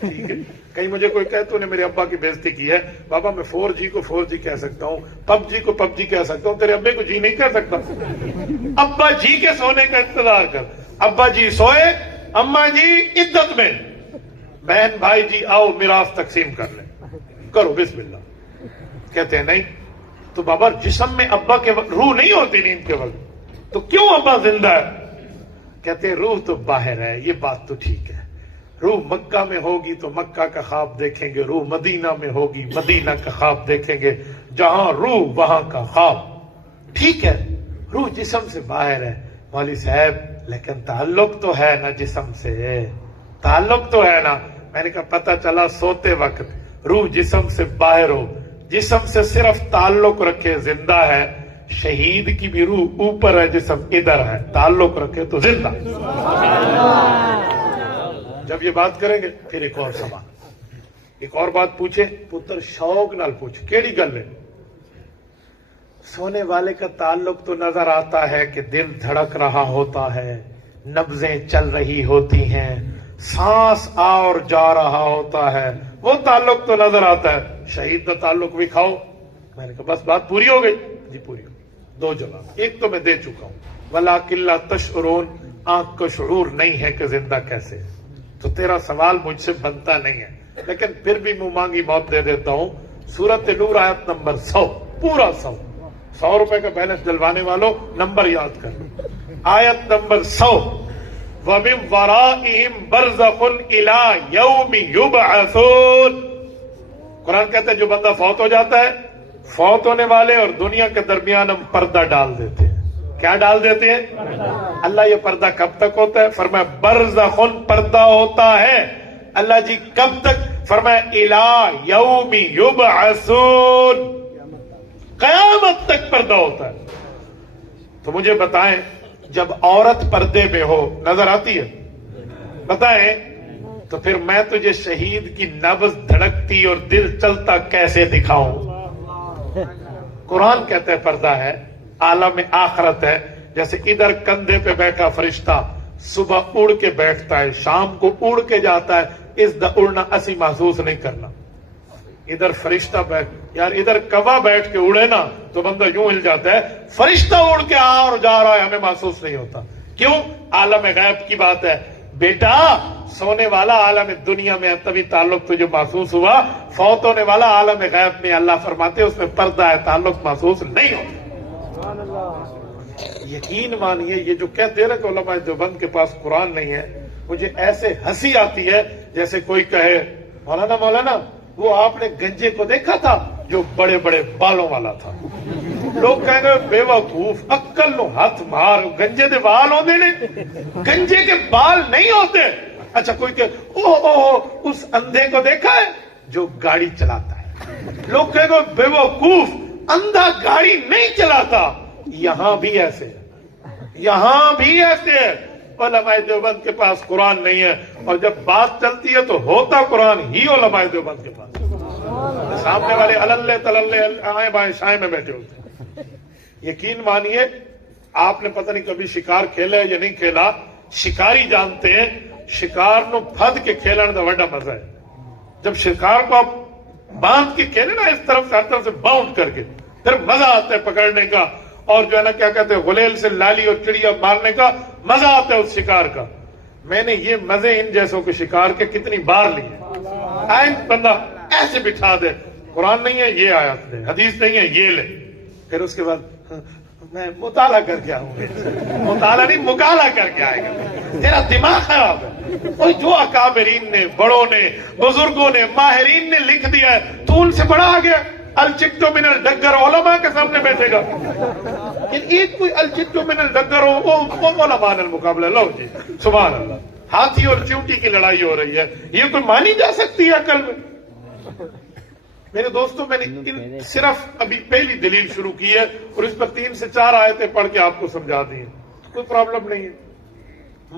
ٹھیک ہے؟ کہیں مجھے کوئی کہے تو نے میرے ابا کی بےزتی کی ہے، بابا میں 4G کو 4G کہہ سکتا ہوں، PUBG کو PUBG کہہ سکتا ہوں، تیرے ابے کو جی نہیں کہہ سکتا۔ ابا جی کے سونے کا انتظار کر، ابا جی سوئے، اما جی عدت میں، بہن بھائی جی آؤ میراث تقسیم کر لیں، کرو بسم اللہ۔ کہتے ہیں نہیں تو بابا جسم میں ابا کے روح نہیں ہوتی نیند کے وقت، تو کیوں ابا زندہ ہے؟ کہتے ہیں روح تو باہر ہے، یہ بات تو ٹھیک ہے، روح مکہ میں ہوگی تو مکہ کا خواب دیکھیں گے، روح مدینہ میں ہوگی مدینہ کا خواب دیکھیں گے، جہاں روح وہاں کا خواب، ٹھیک ہے، روح جسم سے باہر ہے مولوی صاحب، لیکن تعلق تو ہے نا جسم سے، تعلق تو ہے نا۔ میں نے کہا پتہ چلا سوتے وقت روح جسم سے باہر ہو، جسم سے صرف تعلق رکھے زندہ ہے، شہید کی بھی روح اوپر ہے جسم ادھر ہے، تعلق رکھے تو زندہ۔ جب یہ بات کریں گے پھر ایک اور سوال، ایک اور بات پوچھے، پتر شوق نال پوچھ، کیڑی گل ہے؟ سونے والے کا تعلق تو نظر آتا ہے کہ دل دھڑک رہا ہوتا ہے، نبضیں چل رہی ہوتی ہیں، سانس آ اور جا رہا ہوتا ہے، وہ تعلق تو نظر آتا ہے۔ شہید کا تعلق بھی کھاؤ۔ میں نے کہا بس بات پوری ہو گئی؟ جی پوری ہو گئی۔ دو جواب، ایک تو میں دے چکا ہوں، وَلَٰكِن لَا تَشْعُرُونَ، آنکھ کو شعور نہیں ہے کہ زندہ کیسے ہے، تو تیرا سوال مجھ سے بنتا نہیں ہے، لیکن پھر بھی منہ مانگی موت دے دیتا ہوں۔ سورت نور آیت نمبر 100، پورا 100 روپے کا بیلنس ڈلوانے والوں نمبر یاد کر، آیت نمبر 100، وَمِن وَرَائِهِمْ بَرْزَخٌ إِلَىٰ يَوْمِ يُبْعَثُونَ۔ قرآن کہتا ہے جو بندہ فوت ہو جاتا ہے، فوت ہونے والے اور دنیا کے درمیان ہم پردہ ڈال دیتے ہیں۔ کیا ڈال دیتے ہیں؟ اللہ یہ پردہ کب تک ہوتا ہے؟ فرمایا برزخٌ، پردہ ہوتا ہے۔ اللہ جی کب تک؟ فرمایا إِلَىٰ يَوْمِ يُبْعَثُونَ، قیامت تک پردہ ہوتا ہے۔ تو مجھے بتائیں جب عورت پردے میں ہو نظر آتی ہے؟ بتائیں تو پھر میں تجھے شہید کی نبض دھڑکتی اور دل چلتا کیسے دکھاؤں؟ قرآن کہتا ہے پردہ ہے، عالم آخرت ہے، جیسے ادھر کندھے پہ بیٹھا فرشتہ صبح اڑ کے بیٹھتا ہے، شام کو اڑ کے جاتا ہے، اس دا اڑنا اسی محسوس نہیں کرنا۔ ادھر فرشتہ بیٹھ، یار ادھر کوا بیٹھ کے اڑے نا تو بندہ یوں ہل جاتا ہے، فرشتہ اڑ کے آ اور جا رہا ہے ہمیں محسوس نہیں ہوتا۔ کیوں؟ عالم غیب کی بات ہے بیٹا، سونے والا عالم دنیا میں ہے تبھی تعلق تجھے محسوس ہوا، فوت ہونے والا عالم غیب میں اللہ فرماتے اس میں پردہ ہے، تعلق محسوس نہیں ہوتا۔ یقین مانیے یہ جو کہتے ہیں کہ علماء دیوبند کے پاس قرآن نہیں ہے، مجھے ایسے ہنسی آتی ہے جیسے کوئی کہے مولانا وہ آپ نے گنجے کو دیکھا تھا جو بڑے بڑے بالوں والا تھا. لوگ کہیں گے بیوقوف, عقل نو ہاتھ مار, گنجے دے بال ہوندے نے, گنجے کے بال نہیں ہوتے. اچھا کوئی کہ اس اندھے کو دیکھا ہے جو گاڑی چلاتا ہے. لوگ کہیں گے بیوقوف, اندھا گاڑی نہیں چلاتا. یہاں بھی ایسے ہے, یہاں بھی ایسے ہے. علماء دیوبند کے پاس قرآن نہیں ہے, اور جب بات چلتی ہے تو ہوتا قرآن ہی علماء دیوبند کے پاس. سامنے والے اللے تللے آئیں بائیں شائیں میں بیٹھے ہوتے ہیں. یقین مانیے, آپ نے پتہ نہیں کبھی شکار کھیلا ہے یا نہیں کھیلا, شکاری جانتے ہیں شکار نو پھد کے کھیلنے کا بڑا مزہ ہے. جب شکار کو آپ باندھ کے کھیلے نا, اس طرف سے ہر طرف سے باؤنڈ کر کے, پھر مزہ آتا ہے پکڑنے کا, اور جو ہے نا کیا کہتے ہیں غلیل سے لالی اور چڑیا مارنے کا مزہ آتا ہے اس شکار کا. میں نے یہ مزے ان جیسوں کے شکار کے کتنی بار لیے. آئیں بندہ ایسے بٹھا دے, قرآن نہیں ہے یہ آیت لے, حدیث نہیں ہے یہ لے, پھر اس کے بعد میں مطالعہ کر کے آؤں گا. مطالعہ نہیں, مکالعہ کر کے آئے گا. تیرا دماغ خراب ہے. اور جو اکابرین نے, بڑوں نے, بزرگوں نے, ماہرین نے لکھ دیا ہے, تو ان سے بڑا آ گیا. الچکتو من الڈگر علماء کے سامنے بیٹھے گا. ایک کوئی الچکتو من الڈگر ہو, وہ علماء نے المقابلہ. لو جی سبحان اللہ, ہاتھی اور چونٹی کی لڑائی ہو رہی ہے, یہ کوئی مانی جا سکتی ہے عقل میں؟ میرے دوستوں, میں نے صرف ابھی پہلی دلیل شروع کی ہے, اور اس پر 3 سے 4 آیتیں پڑھ کے آپ کو سمجھا دی ہیں. کوئی پرابلم نہیں ہے.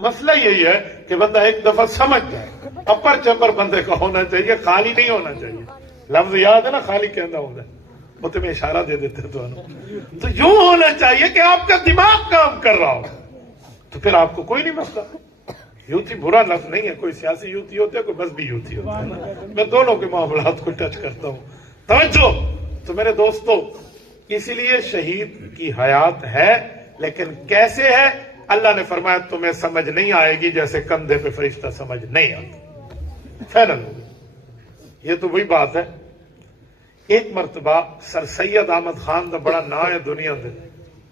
مسئلہ یہی ہے کہ بندہ ایک دفعہ سمجھ جائے. اپر چپر بندے کا ہونا چاہیے, خالی نہیں ہونا چاہیے. لفظ یاد ہے نا, خالی کہنا ہوتا ہے, وہ تمہیں اشارہ دے دیتے تو یوں ہونا چاہیے کہ آپ کا دماغ کام کر رہا ہو, تو پھر آپ کو کوئی نہیں مسئلہ. یوتھی برا لفظ نہیں ہے, کوئی سیاسی یوتھی ہوتے ہیں, کوئی مذہبی یوتھی ہوتے ہیں. میں دونوں کے معاملات کو ٹچ کرتا ہوں. توجہ. تو میرے دوستو, اسی لیے شہید کی حیات ہے, لیکن کیسے ہے اللہ نے فرمایا تمہیں سمجھ نہیں آئے گی جیسے کندھے پہ فرشتہ سمجھ نہیں آتا. فائنل. یہ تو وہی بات ہے. ایک مرتبہ سر سید احمد خان کا بڑا نام ہے دنیا دے.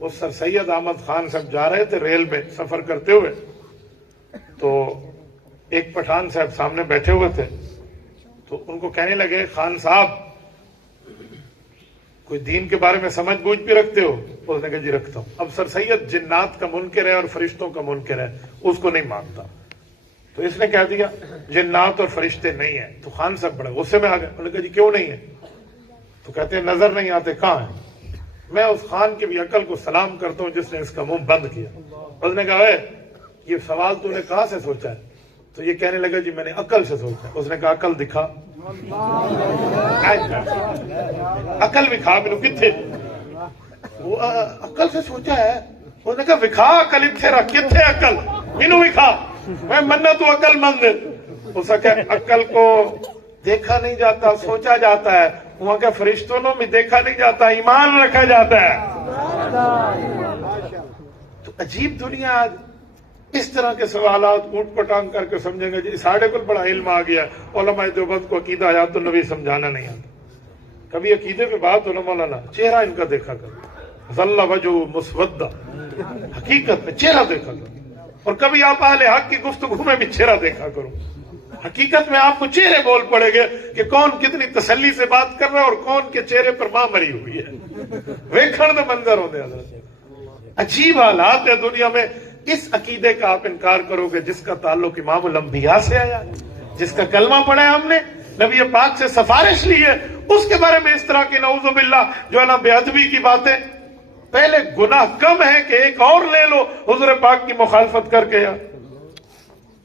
وہ سر سید احمد خان صاحب جا رہے تھے ریل میں سفر کرتے ہوئے, تو ایک پٹھان صاحب سامنے بیٹھے ہوئے تھے. تو ان کو کہنے لگے, خان صاحب کوئی دین کے بارے میں سمجھ بوجھ بھی رکھتے ہو؟ اس نے کہا جی رکھتا ہوں. اب سر سید جنات کا منکر ہے اور فرشتوں کا منکر ہے, اس کو نہیں مانتا. تو اس نے کہہ دیا جنات اور فرشتے نہیں ہیں. تو خان صاحب بڑے غصے میں آ گئے. انہوں نے کہا جی کیوں نہیں ہے؟ تو کہتے ہیں نظر نہیں آتے. کہاں ہیں؟ میں اس خان کی بھی عقل کو سلام کرتا ہوں جس نے اس کا منہ بند کیا. اس نے کہا یہ سوال تو نے کہاں سے سوچا ہے؟ تو یہ کہنے لگا جی میں نے عقل سے سوچا. اس نے کہا عقل دکھا. عقل دکھا مینو کتنے؟ وہ عقل سے سوچا ہے. اس نے کہا وکھا عقل اتنے رکھ, کتنے عقل مینو وکھا, میں مننا تو عقل مند. اس نے کہا عقل کو دیکھا نہیں جاتا, سوچا جاتا ہے. وہاں کے فرشتوں میں دیکھا نہیں جاتا, ایمان رکھا جاتا ہے. تو عجیب دنیا آج اس طرح کے سوالات اونٹ پٹانگ کر کے سمجھیں گے جی ساڑھے کو بڑا علم آ گیا. علماء دیوبند کو عقیدہ حیات النبی سمجھانا نہیں آتا. کبھی عقیدے پہ بات ہو نا مولانا, چہرہ ان کا دیکھا کرو. ظل وجہ مسودہ, حقیقت میں چہرہ دیکھا کرو. اور کبھی آپ اہل حق کی گفتگو میں بھی چہرہ دیکھا کرو. حقیقت میں آپ کو چہرے بول پڑے گے کہ کون کتنی تسلی سے بات کر رہا ہے اور کون کے چہرے پر ماں مری ہوئی ہے. ویکھن دا منظر ہونے حضرت. عجیب حالات ہے دنیا میں. اس عقیدے کا آپ انکار کرو گے جس کا تعلق امام الانبیاء سے آیا, جس کا کلمہ پڑھا ہے ہم نے, نبی پاک سے سفارش لی ہے, اس کے بارے میں اس طرح کی نعوذ باللہ جو ہے نا بے ادبی کی باتیں. پہلے گناہ کم ہے کہ ایک اور لے لو حضور پاک کی مخالفت کر کے.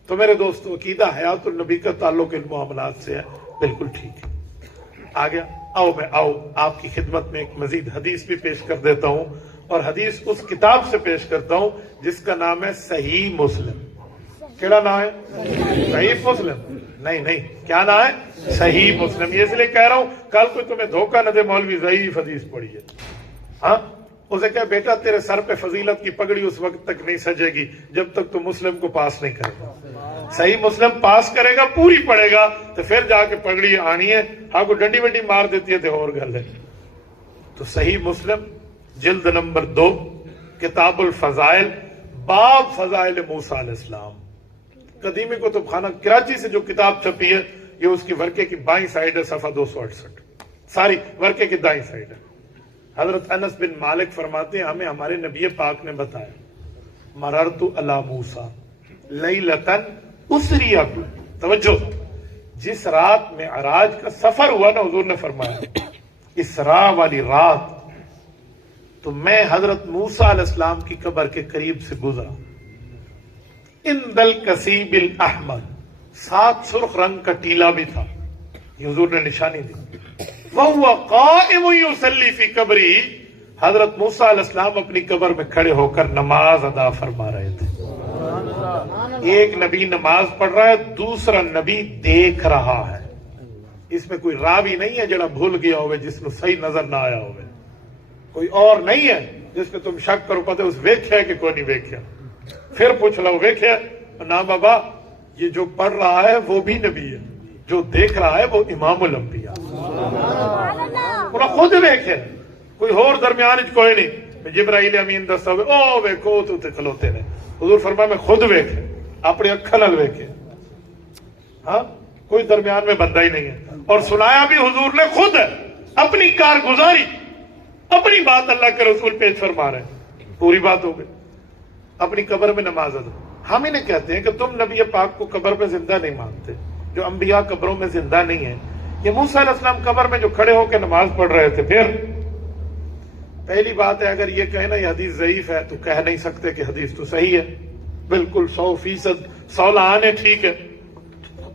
تو میرے دوستو عقیدہ حیات النبی کا تعلق ان معاملات سے ہے, بالکل ٹھیک ہے. آ گیا. آؤ آپ کی خدمت میں ایک مزید حدیث بھی پیش کر دیتا ہوں, اور حدیث اس کتاب سے پیش کرتا ہوں جس کا نام ہے صحیح مسلم. کیڑا نام ہے؟ صحیح مسلم. نہیں, کیا نام ہے؟ صحیح مسلم. یہ اس لیے کہہ رہا ہوں کل کوئی تمہیں دھوکہ نہ دے مولوی ضعیف حدیث پڑھی ہے. ہاں, اسے کہا بیٹا تیرے سر پہ فضیلت کی پگڑی اس وقت تک نہیں سجے گی جب تک تو مسلم کو پاس نہیں کرے گا. صحیح مسلم پاس کرے گا, پوری پڑے گا, تو پھر جا کے پگڑی آنی ہے. ہاں کو ڈنڈی وڈی مار دیتی ہے تو اور گل ہے. تو صحیح مسلم جلد نمبر 2 کتاب الفضائل, باب فضائل موسیٰ علیہ السلام. قدیمی کتب خانہ کراچی سے جو کتاب چھپی ہے, یہ اس کی ورقے کی بائیں سائڈ ہے, صفحہ 268. ساری ورقے کی دائیں سائڈ ہے. حضرت انس بن مالک فرماتے ہیں ہمیں ہمارے نبی پاک نے بتایا مررت علی موسیٰ لیلتن اسری اب. توجہ, جس رات میں معراج کا سفر ہوا نا, حضور نے فرمایا اسراء والی رات تو میں حضرت موسیٰ علیہ السلام کی قبر کے قریب سے گزرا. اندل الکسیب الاحمر, ساتھ سرخ رنگ کا ٹیلا بھی تھا, یہ حضور نے نشانی دی. وَهُوَ قَائِمٌ يُصَلِّي فِي قَبْرِهِ, حضرت موسیٰ علیہ السلام اپنی قبر میں کھڑے ہو کر نماز ادا فرما رہے تھے. ایک نبی نماز پڑھ رہا ہے, دوسرا نبی دیکھ رہا ہے. اس میں کوئی راوی نہیں ہے جڑا بھول گیا ہوئے جس میں صحیح نظر نہ آیا ہوئے, کوئی اور نہیں ہے جس میں تم شک کرو پتے اس ویکھیا کہ کوئی نہیں ویکھیا. پھر پوچھ لو ویکھیا نا بابا, یہ جو پڑھ رہا ہے وہ بھی نبی ہے, جو دیکھ رہا ہے وہ امام الانبیاء. خود ویکھے, کوئی اور درمیان کوئی نہیں. جبرائیل امین دستا ہوئے او ویکھو تو تے کھلوتے نے. حضور فرمایا میں خود ویکھے, اپنے اکھاں نال ویکھے, ہاں کوئی درمیان میں بندہ ہی نہیں ہے. اور سنایا بھی حضور نے خود ہے, اپنی کارگزاری, اپنی بات اللہ کے رسول پیش فرما رہے ہیں, پوری بات ہو گئی. اپنی قبر میں نماز ادا. ہم انہیں کہتے ہیں کہ تم نبی پاک کو قبر میں زندہ نہیں مانتے, جو انبیاء قبروں میں زندہ نہیں ہیں. یہ موسیٰ علیہ السلام قبر میں جو کھڑے ہو کے نماز پڑھ رہے تھے. پھر پہلی بات ہے اگر یہ کہنا یہ حدیث ضعیف ہے تو کہہ نہیں سکتے کہ حدیث تو صحیح ہے, بالکل 100% 100 لعانے ٹھیک ہے,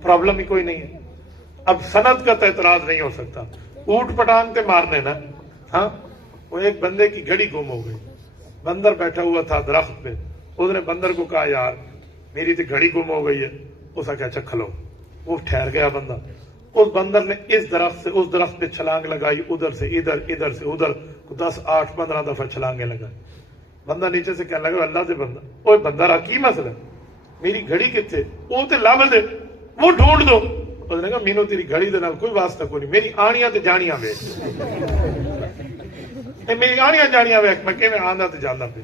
پرابلم ہی کوئی نہیں ہے. اب سند کا تو اعتراض نہیں ہو سکتا, اونٹ پٹانگ تے مارنے نا. ہاں وہ ایک بندے کی گھڑی گم ہو گئی, بندر بیٹھا ہوا تھا درخت پہ, اس نے بندر کو کہا یار میری تو گھڑی گم ہو گئی ہے. اس نے کہا اچھا کھلو. وہ ٹھہر گیا بندہ, اس بندر نے اس درخت سے اس درخت پہ چھلانگ لگائی, ادھر سے ادھر ادھر سے ادھر 10 8 15 دفعہ چھلانگیں لگائی. بندہ نیچے سے کہنے لگا اللہ سے بندہ, اوے بندہ کی مسئلہ, میری گھڑی کتنے, وہ تے لب دے, وہ ڈھونڈ دو. اس نے کہا مینوں تیری گھڑی دے نال کوئی واسطہ کوئی نہیں, میری آنیاں تے جانیاں ویکھ, میری آنیاں جانیاں ویکھ, میں کیویں آندا تے جاندا پہ.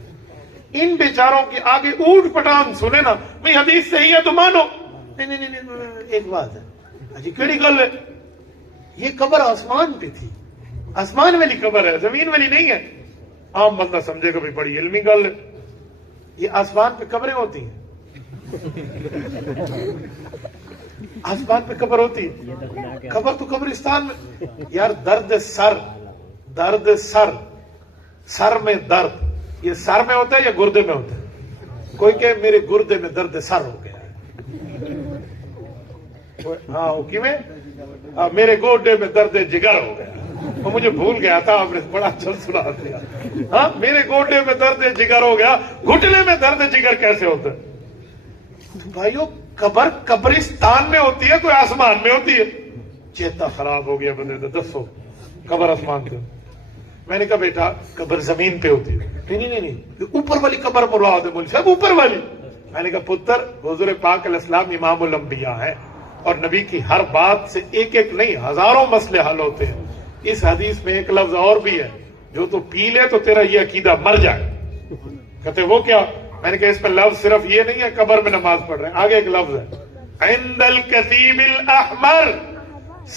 ان بیچاروں کے آگے اونٹ پٹان سنے نا, میں حدیث صحیح ہے تو مانو. نہیں نہیں نہیں, ایک بات ہے جی, کیڑی گل ہے, یہ قبر آسمان پہ تھی, آسمان والی قبر ہے, زمین والی نہیں ہے. عام بندہ سمجھے گا بڑی علمی گل ہے, یہ آسمان پہ قبریں ہوتی ہیں, آسمان پہ قبر ہوتی ہے. قبر تو قبرستان میں یار. درد سر, سر میں درد, یہ سر میں ہوتا ہے یا گردے میں ہوتا ہے؟ کوئی کہ میرے گردے میں درد سر ہو گیا ہے, ہاں کیویں, میرے گوڈے میں درد جگر ہو گیا, وہ مجھے بھول گیا تھا, آپ نے بڑا اچھا سنا دیا. ہاں میرے گوڈے میں درد جگر ہو گیا, گھٹنے میں درد جگر کیسے ہوتا ہے؟ بھائیو قبر قبرستان میں ہوتی ہے, کوئی آسمان میں ہوتی ہے. چیتا خراب ہو گیا بندے تو دسو قبر آسمان پہ. میں نے کہا بیٹا قبر زمین پہ ہوتی ہے. نہیں نہیں نہیں, اوپر والی قبر مراد ہے. مولوی صاحب اوپر والی. میں نے کہا پتر حضور پاک علیہ السلام امام الانبیاء ہے, اور نبی کی ہر بات سے ایک ایک نہیں ہزاروں مسئلے حل ہوتے ہیں. اس حدیث میں ایک لفظ اور بھی ہے, جو تو پی لے تو تیرا یہ عقیدہ مر جائے. کہتے وہ کیا؟ میں نے کہا اس میں لفظ صرف یہ نہیں ہے قبر میں نماز پڑھ رہے ہیں, آگے ایک لفظ ہے عند الکثیب الاحمر,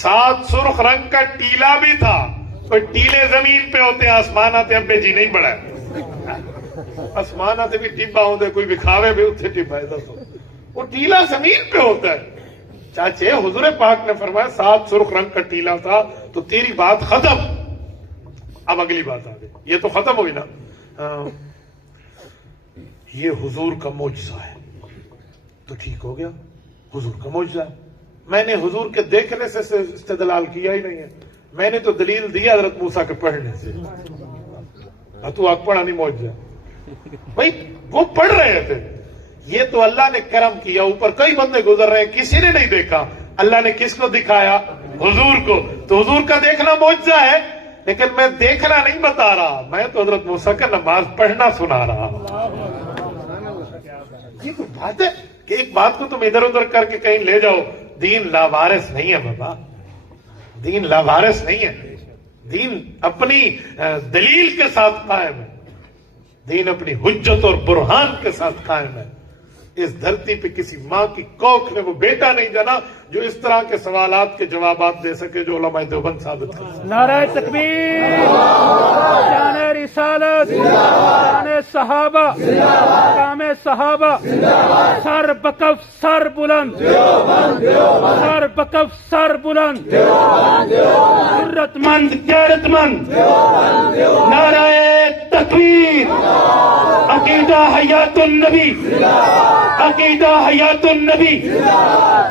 ساتھ سرخ رنگ کا ٹیلا بھی تھا. کوئی ٹیلے زمین پہ ہوتے ہیں, آسمانات ابے جی نہیں بڑھا, آسمانات بھی ٹبا ہوتے, کوئی بکھاوے بھی اتنے ٹبا ہے. دسو وہ ٹیلا زمین پہ ہوتا ہے. چاچے حضور پاک نے فرمایا ساتھ سرخ رنگ کا ٹیلا تھا, تو تیری بات ختم. اب اگلی بات آ گئی, یہ تو ختم ہوئی نا. یہ حضور کا معجزہ ہے تو ٹھیک ہو گیا, حضور کا معجزہ ہے. میں نے حضور کے دیکھنے سے استدلال کیا ہی نہیں ہے, میں نے تو دلیل دی حضرت موسیٰ کے پڑھنے سے. تو آپ پڑھا نہیں معجزہ بھائی, وہ پڑھ رہے تھے. یہ تو اللہ نے کرم کیا, اوپر کئی بندے گزر رہے ہیں, کسی نے نہیں دیکھا. اللہ نے کس کو دکھایا؟ حضور کو. تو حضور کا دیکھنا معجزہ ہے, لیکن میں دیکھنا نہیں بتا رہا, میں تو حضرت موسیٰ کا نماز پڑھنا سنا رہا. یہ کوئی بات ہے کہ ایک بات کو تم ادھر ادھر کر کے کہیں لے جاؤ. دین لاوارث نہیں ہے بابا, دین لاوارث نہیں ہے. دین اپنی دلیل کے ساتھ قائم ہے, دین اپنی حجت اور برہان کے ساتھ قائم ہے. اس دھرتی پہ کسی ماں کی کوکھ میں وہ بیٹا نہیں جنا جو اس طرح کے سوالات کے جوابات دے سکے جو علماء دیوبند ثابت کر سکے. نعرہ تکبیر، شان رسالت، شان صحابہ، مقام صحابہ، سر بکف سر بلند، سر بکف سر بلند، جرت مند غیرت مند، نعرہ تکبیر، عقیدہ حیات النبی، عقیدہ حیات النبی.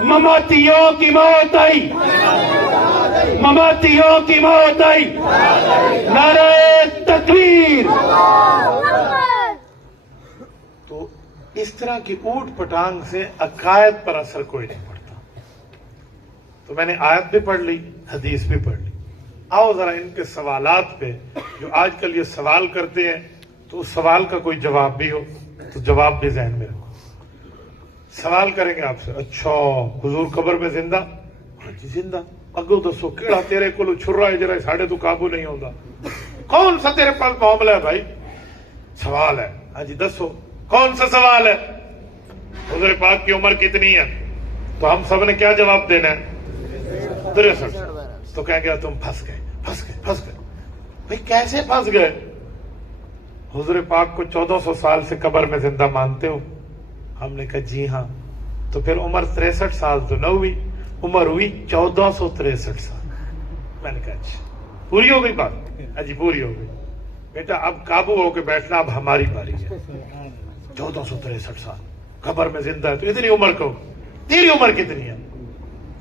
مماتیوں کی موت آئی، مماتیوں کی موت آئی، نعرہ تکبیر. تو اس طرح کی اوٹ پٹانگ سے عقائد پر اثر کوئی نہیں پڑتا. تو میں نے آیت بھی پڑھ لی، حدیث بھی پڑھ لی. آؤ ذرا ان کے سوالات پہ جو آج کل یہ سوال کرتے ہیں تو اس سوال کا کوئی جواب بھی ہو تو جواب بھی ذہن میں رکھو. سوال کریں گے آپ سے، اچھا حضور قبر میں زندہ؟ ہاں جی زندہ. اگو دسو کیڑا تیرے کو چھرا ہے جرا ساڑھے تو قابو نہیں ہوتا؟ کون سا تیرے پاس معاملہ ہے بھائی؟ سوال ہے. ہاں جی دسو کون سا سوال ہے؟ حضور پاک کی عمر کتنی ہے؟ تو ہم سب نے کیا جواب دینا ہے؟ 63. تو کہیں گے تم پھنس گئے پھنس گئے پھنس گئے. بھائی کیسے پھنس گئے؟ حضور پاک کو 1400 سال سے قبر میں زندہ مانتے ہو؟ ہم نے کہا جی ہاں. تو پھر عمر 63 سال تو نہ ہوئی، عمر ہوئی 1463 سال. میں نے کہا اچھا پوری ہو گئی بات؟ ہاں جی پوری ہو گئی. بیٹا اب قابو ہو کے بیٹھنا، اب ہماری باری ہے. 1463 سال قبر میں زندہ ہے تو اتنی عمر کو، تیری عمر کتنی ہے؟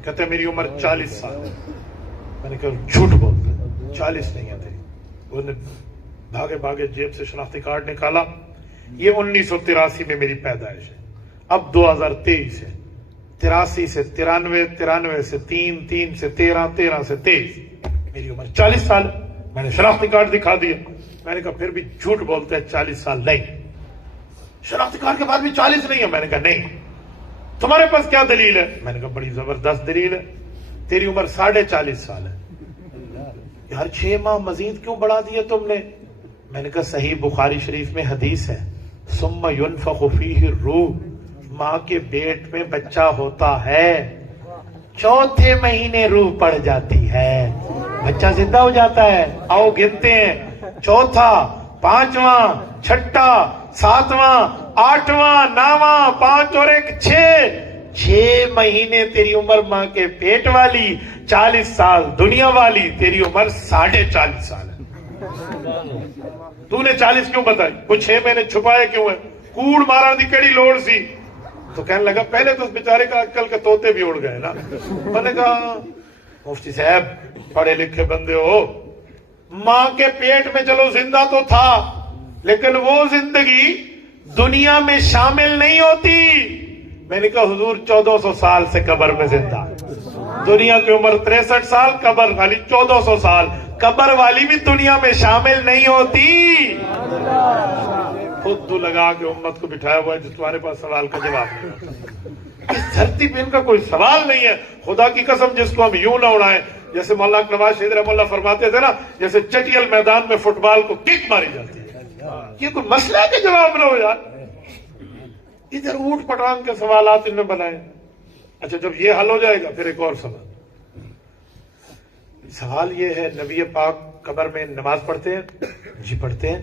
کہتے میری عمر 40 سال ہے. میں نے کہا جھوٹ بولتا ہے، 40 نہیں ہے تیری. وہ نے بھاگے بھاگے جیب سے شناختی کارڈ نکالا. یہ 1983 میں میری پیدائش ہے، اب 2023 ہے. 83 سے 93، 93 سے 3، 3 سے 13، 13 سے 23، میری عمر 40 سال. میں نے شناختی کارڈ دکھا دیا. میں نے کہا پھر بھی جھوٹ بولتے ہیں، 40 سال نہیں. شناختی کارڈ کے بعد بھی 40 نہیں ہے. میں نے کہا نہیں. تمہارے پاس کیا دلیل ہے؟ میں نے کہا بڑی زبردست دلیل ہے، تیری عمر 40.5 سال ہے. یار 6 ماہ مزید کیوں بڑھا دیا تم نے؟ میں نے کہا صحیح بخاری شریف میں حدیث ہے، ثم ينفخ فیہ الروح، ماں کے پیٹ میں بچہ ہوتا ہے، 4تھے مہینے روح پڑ جاتی ہے، بچہ زندہ ہو جاتا ہے. آؤ گنتے ہیں، 4تھا، 5واں، 6ٹا، 7واں، 8واں، 9واں، 5 اور 1 6 مہینے تیری عمر ماں کے پیٹ والی، 40 سال دنیا والی. تیری عمر 40.5 سال ہے. تو نے 40 کیوں بتائی؟ وہ 6 مہینے چھپائے کیوں ہے؟ کوڑ مارا دی کیڑی لوڑ سی؟ تو کہنے لگا پہلے تو اس بیچارے کا عقل کے طوطے بھی اڑ گئے نا. میں نے کہا مفتی صاحب پڑھے لکھے بندے ہو، ماں کے پیٹ میں چلو زندہ تو تھا لیکن وہ زندگی دنیا میں شامل نہیں ہوتی. میں نے کہا حضور 1400 سال سے قبر میں زندہ، دنیا کی عمر 63 سال، قبر والی 1400 سال. قبر والی بھی دنیا میں شامل نہیں ہوتی. خود تو لگا کے امت کو بٹھایا ہوا ہے جس تمہارے پاس سوال کا جواب نہیں ہوتا. اس دھرتی پہ ان کا کوئی سوال نہیں ہے. خدا کی قسم جس کو ہم یوں نہ اڑائیں، جیسے مولانا نواز شہید رحمہ اللہ فرماتے تھے نا، جیسے چٹیل میدان میں فٹ بال کو کک ماری جاتی ہے. یہ کوئی مسئلہ ہے کہ جواب نہ ہو یار؟ ادھر اوٹ پٹانگ کے سوالات ان میں بنائے. اچھا جب یہ حل ہو جائے گا پھر ایک اور سوال یہ ہے، نبی پاک قبر میں نماز پڑھتے ہیں؟ جی پڑھتے ہیں.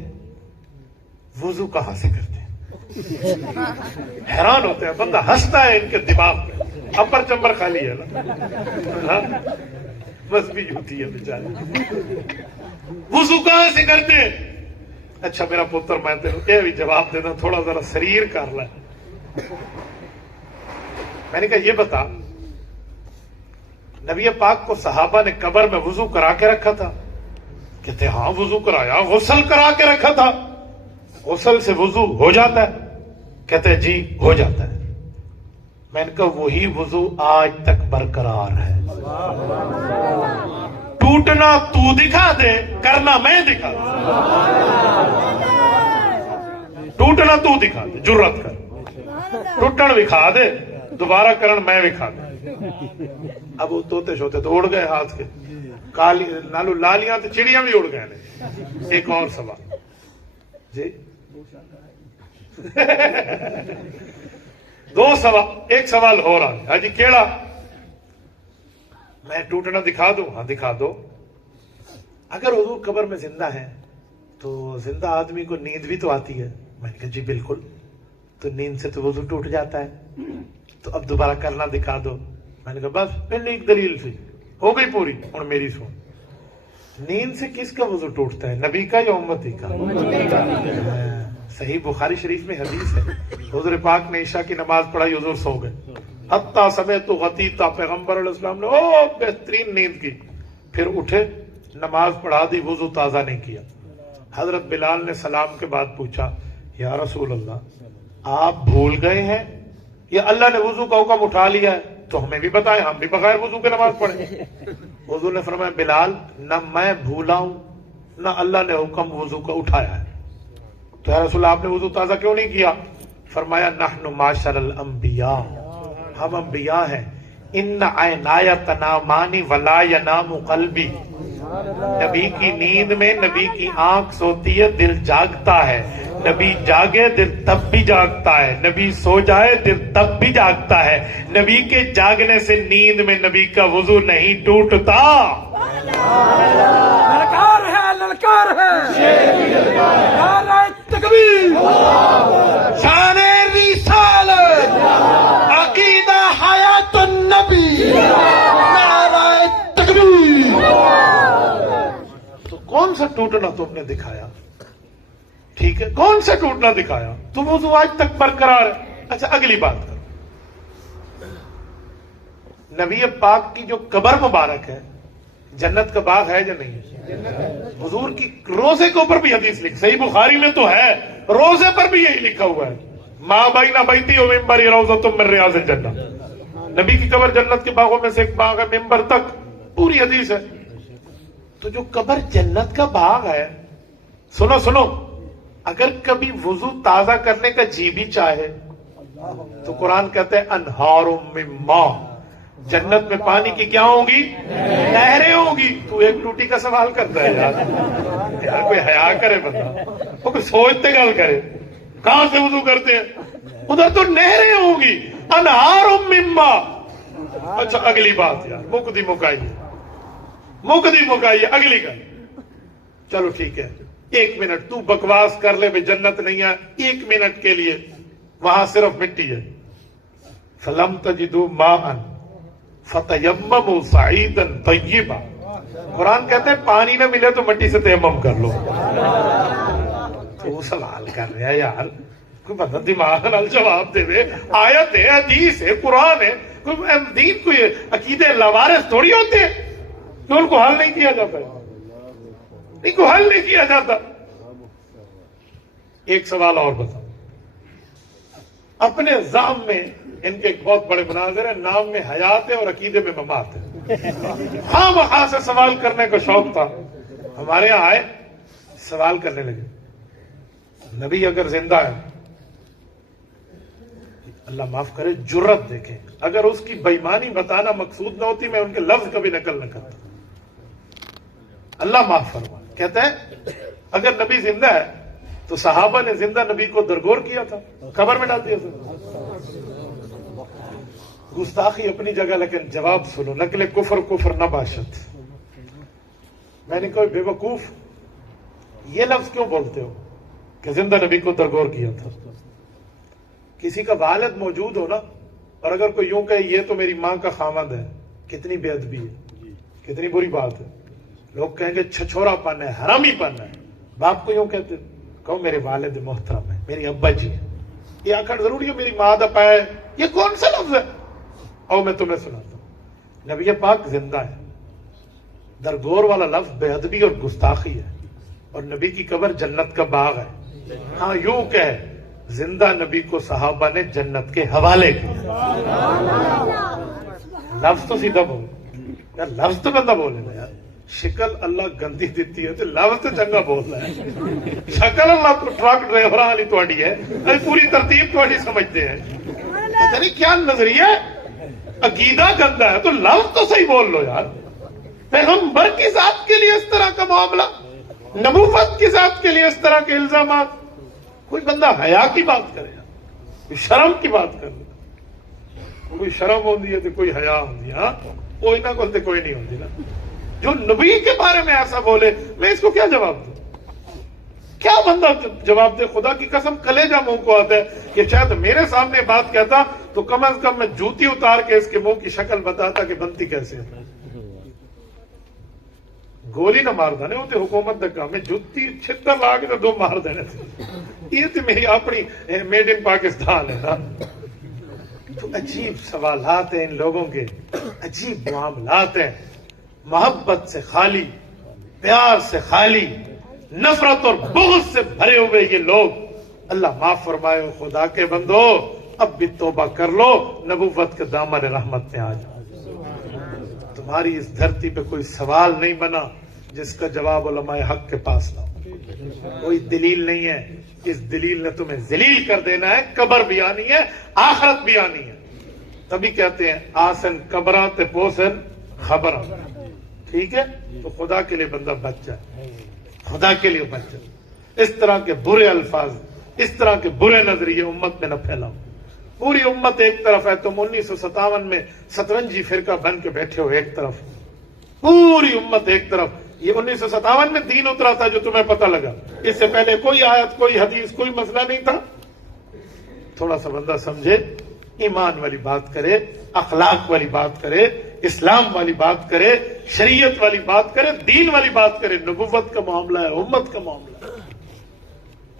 وضو کہاں سے کرتے ہیں؟ حیران ہوتے ہیں، بندہ ہنستا ہے ان کے دماغ میں. اپر چمبر خالی ہے نا، بس بھی ہوتی ہے بیچارے. وضو کہاں سے کرتے ہیں؟ اچھا میرا پتر میں تیرے یہ بھی جواب دینا، تھوڑا ذرا شریر کر لے. میں نے کہا یہ بتا، نبی پاک کو صحابہ نے قبر میں وضو کرا کے رکھا تھا؟ کہتے ہاں وضو کرایا. غسل کرا کے رکھا تھا؟ غسل سے وضو ہو جاتا ہے؟ کہتے جی ہو جاتا ہے. میں نے کہا وہی وضو آج تک برقرار ہے. ٹوٹنا تو دکھا دے، کرنا میں دکھا دوں. ٹوٹنا تو دکھا دے، جرت کر. ٹوٹن وکھا دے، دوبارہ کرن میں وکھا دے. اب وہ توتے شوتے تو اڑ گئے ہاتھ کے، کالی نالو لالیاں تو چڑیاں بھی اڑ گئے. ایک اور سوال جی. ایک سوال ہو رہا ہے جی کیڑا میں ٹوٹنا دکھا دوں؟ ہاں دکھا دو. اگر حضور قبر میں زندہ ہیں تو زندہ آدمی کو نیند بھی تو آتی ہے. میں نے کہا جی بالکل. تو نیند سے تو وضو ٹوٹ جاتا ہے، تو اب دوبارہ کرنا دکھا دو. میں نے کہا بس پھر ایک دلیل سی ہو گئی پوری. اور میری سن، نیند سے کس کا وضو ٹوٹتا ہے، نبی کا یا امتی کا؟ صحیح بخاری شریف میں حدیث ہے، حضور پاک نے عشاء کی نماز پڑھائی، حضور سو گئے. حتیٰ سمیت غطیتا، پیغمبر علیہ السلام نے بہترین نیند کی، پھر اٹھے نماز پڑھا دی، وضو تازہ نہیں کیا. حضرت بلال نے سلام کے بعد پوچھا یا رسول اللہ آپ بھول گئے ہیں یا اللہ نے وضو کا حکم اٹھا لیا ہے؟ تو ہمیں بھی بتائیں، ہم بھی بغیر وضو کے نماز پڑھیں. حضور نے فرمایا بلال نہ میں بھولا ہوں نہ اللہ نے حکم وضو کا اٹھایا ہے. تو یا رسول اللہ آپ نے وضو تازہ کیوں نہیں کیا؟ فرمایا نحن معاشر الانبیاء، ہم انبیاء ہیں. ان عینایا تنامان ولا ینام قلبی، نبی کی نیند میں نبی کی آنکھ سوتی ہے، دل جاگتا ہے. نبی جاگے دل تب بھی جاگتا ہے، نبی سو جائے دل تب بھی جاگتا ہے. نبی کے جاگنے سے نیند میں نبی کا وضو نہیں ٹوٹتا. للکار ہے، للکار ہے، نعرہ تکبیر، شان رسالت، عقیدہ حیات النبی، نعرہ تکبیر. تو کون سا ٹوٹنا تم نے دکھایا؟ ٹھیک ہے کون سا ٹوٹنا دکھایا؟ تم وضو آج تک برقرار ہے. اچھا اگلی بات کرو، نبی پاک کی جو قبر مبارک ہے جنت کا باغ ہے یا نہیں ہے؟ حضور کی روزے کے اوپر بھی حدیث لکھ، صحیح بخاری میں تو ہے، روزے پر بھی یہی لکھا ہوا ہے ما بین بیتی و منبری روضۃ من ریاض الجنہ. نبی کی قبر جنت کے باغوں میں سے ایک باغ ہے، منبر تک پوری حدیث ہے. تو جو قبر جنت کا باغ ہے، سنو سنو، اگر کبھی وضو تازہ کرنے کا جی بھی چاہے تو قرآن کہتے ہیں انہار من ماء، جنت میں پانی کی کیا ہوں گی؟ نہریں ہوں گی. تو ایک ٹوٹی کا سوال کرتا ہے یار کوئی حیا کرے بندہ، وہ کوئی سوچتے گل کرے. کہاں سے وضو کرتے ہیں؟ ادھر تو نہریں ہوں گی، انہار من ماء. اچھا اگلی بات یار مکدی مکائیے اگلی گل. چلو ٹھیک ہے، ایک منٹ تو بکواس کر لے بھائی جنت نہیں ہے، ایک منٹ کے لیے وہاں صرف مٹی ہے. فلم تجدوا ماء فتیمموا صعیدا طیبا، قرآن کہتے ہیں پانی نہ ملے تو مٹی سے تیمم کر لو. تو سوال کر رہا ہے یار، کوئی بندہ دماغ نال جواب دے دے. آیت ہے، حدیث ہے، قرآن ہے، کوئی دین کوئی عقیدے لوارث تھوڑی ہوتے ہیں تو ان کو حل نہیں کیا جاتا ہے، ان کو حل نہیں کیا جاتا. ایک سوال اور بتاؤ، اپنے زعم میں ان کے ایک بہت بڑے مناظر ہیں، نام میں حیات ہے اور عقیدے میں ممات ہے. ہاں وہاں سے سوال کرنے کا شوق تھا، ہمارے یہاں آئے سوال کرنے لگے. نبی اگر زندہ ہے، اللہ معاف کرے جرت دیکھیں، اگر اس کی بےایمانی بتانا مقصود نہ ہوتی میں ان کے لفظ کبھی نقل نہ کرتا. اللہ معاف فرما، کہتا ہے اگر نبی زندہ ہے تو صحابہ نے زندہ نبی کو درگور کیا تھا، قبر میں ڈال دیا تھا. گستاخی اپنی جگہ لیکن جواب سنو، نقل کفر نہ باشد. میں نے کہا بے وقوف یہ لفظ کیوں بولتے ہو کہ زندہ نبی کو درگور کیا تھا؟ کسی کا والد موجود ہو نا، اور اگر کوئی یوں کہے یہ تو میری ماں کا خامد ہے، کتنی بے ادبی ہے، کتنی بری بات ہے. لوگ کہیں گے چھچورا پن ہے، حرامی پن ہے. باپ کو یوں کہتے، کہو میرے والد محترم ہے، میری ابا جی ہے. یہ آخر ضروری ہے میری ماں دا پائے؟ یہ کون سا لفظ ہے؟ او میں تمہیں سناتا ہوں، نبی پاک زندہ ہے، درگور والا لفظ بے ادبی اور گستاخی ہے، اور نبی کی قبر جنت کا باغ ہے. ہاں یوں کہ زندہ نبی کو صحابہ نے جنت کے حوالے کیا. لفظ تو سیدھا بول یار، لفظ تو بندہ بولے نا یار. شکل اللہ گندی دیتی ہے تو لفظ تو چنگا بول رہا ہے. شکل اللہ ٹرک ڈرائیور والی تھوڑی ہے، پوری ترتیب تھوڑی سمجھتے ہیں. پتہ نہیں کیا نظریہ ہے، عقیدہ گندا ہے تو لفظ تو صحیح بول لو یار. پیغمبر کی ذات کے لیے اس طرح کا معاملہ، نبوت کی ذات کے لیے اس طرح کے الزامات. کوئی بندہ حیا کی بات کرے، کوئی شرم کی بات کرے. کوئی شرم ہوندی ہے تو کوئی حیا ہوندی ہے. ہاں وہ انہاں کول تے کوئی نہیں ہوندی نا. جو نبی کے بارے میں ایسا بولے میں اس کو کیا جواب دوں؟ کیا بندہ جواب دے؟ خدا کی قسم کلیجہ منہ کو آتا ہے کہ شاید میرے سامنے بات کہتا تو کم از کم میں جوتی اتار کے اس کے منہ کی شکل بتاتا کہ بنتی کیسے ہے. گولی نہ مار دینے وہ تو حکومت کا کام ہے. جوتی چھتر لا کے تو دو مار دینے تھے. یہ تو میری اپنی میڈ ان پاکستان ہے نا. تو عجیب سوالات ہیں ان لوگوں کے, عجیب معاملات ہیں, محبت سے خالی, پیار سے خالی, نفرت اور بغض سے بھرے ہوئے یہ لوگ. اللہ معاف فرمائے. خدا کے بندو اب بھی توبہ کر لو, نبوت کے دامن رحمت میں آ جاؤ. تمہاری اس دھرتی پہ کوئی سوال نہیں بنا جس کا جواب علماء حق کے پاس نہ ہو. کوئی دلیل نہیں ہے. اس دلیل نے تمہیں ذلیل کر دینا ہے. قبر بھی آنی ہے, آخرت بھی آنی ہے. تبھی کہتے ہیں آسن قبراں تے پوسن خبراں. ٹھیک ہے, تو خدا کے لیے بندہ بچ جائے, خدا کے لیے بچ جائے. اس طرح کے برے الفاظ, اس طرح کے برے نظریے امت میں نہ پھیلاؤ. پوری امت ایک طرف ہے, تم 1957 میں 57 فرقہ بن کے بیٹھے ہو ایک طرف. پوری امت ایک طرف. یہ 1957 میں دین اترا تھا جو تمہیں پتہ لگا. اس سے پہلے کوئی آیت, کوئی حدیث, کوئی مسئلہ نہیں تھا. تھوڑا سا بندہ سمجھے, ایمان والی بات کرے, اخلاق والی بات کرے, اسلام والی بات کرے, شریعت والی بات کرے, دین والی بات کرے. نبوت کا معاملہ ہے, امت کا معاملہ ہے.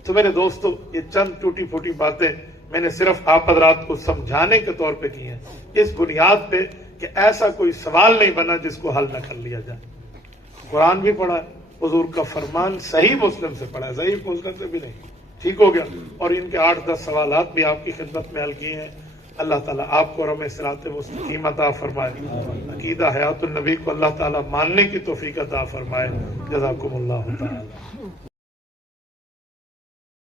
تو میرے دوستو, یہ چند ٹوٹی پھوٹی باتیں میں نے صرف آپ حضرات کو سمجھانے کے طور پہ کی ہیں, اس بنیاد پہ کہ ایسا کوئی سوال نہیں بنا جس کو حل نہ کر لیا جائے. قرآن بھی پڑھا ہے, حضور کا فرمان صحیح مسلم سے پڑھا ہے, صحیح مسلم سے بھی نہیں. ٹھیک ہو گیا. اور ان کے 8-10 سوالات بھی آپ کی خدمت میں حل کیے ہیں. اللہ تعالیٰ آپ کو رحم صراط مستقیم عطا فرمائے. عقیدہ حیات النبی کو اللہ تعالیٰ ماننے کی توفیق عطا فرمائے. جزاکم اللہ تعالیٰ.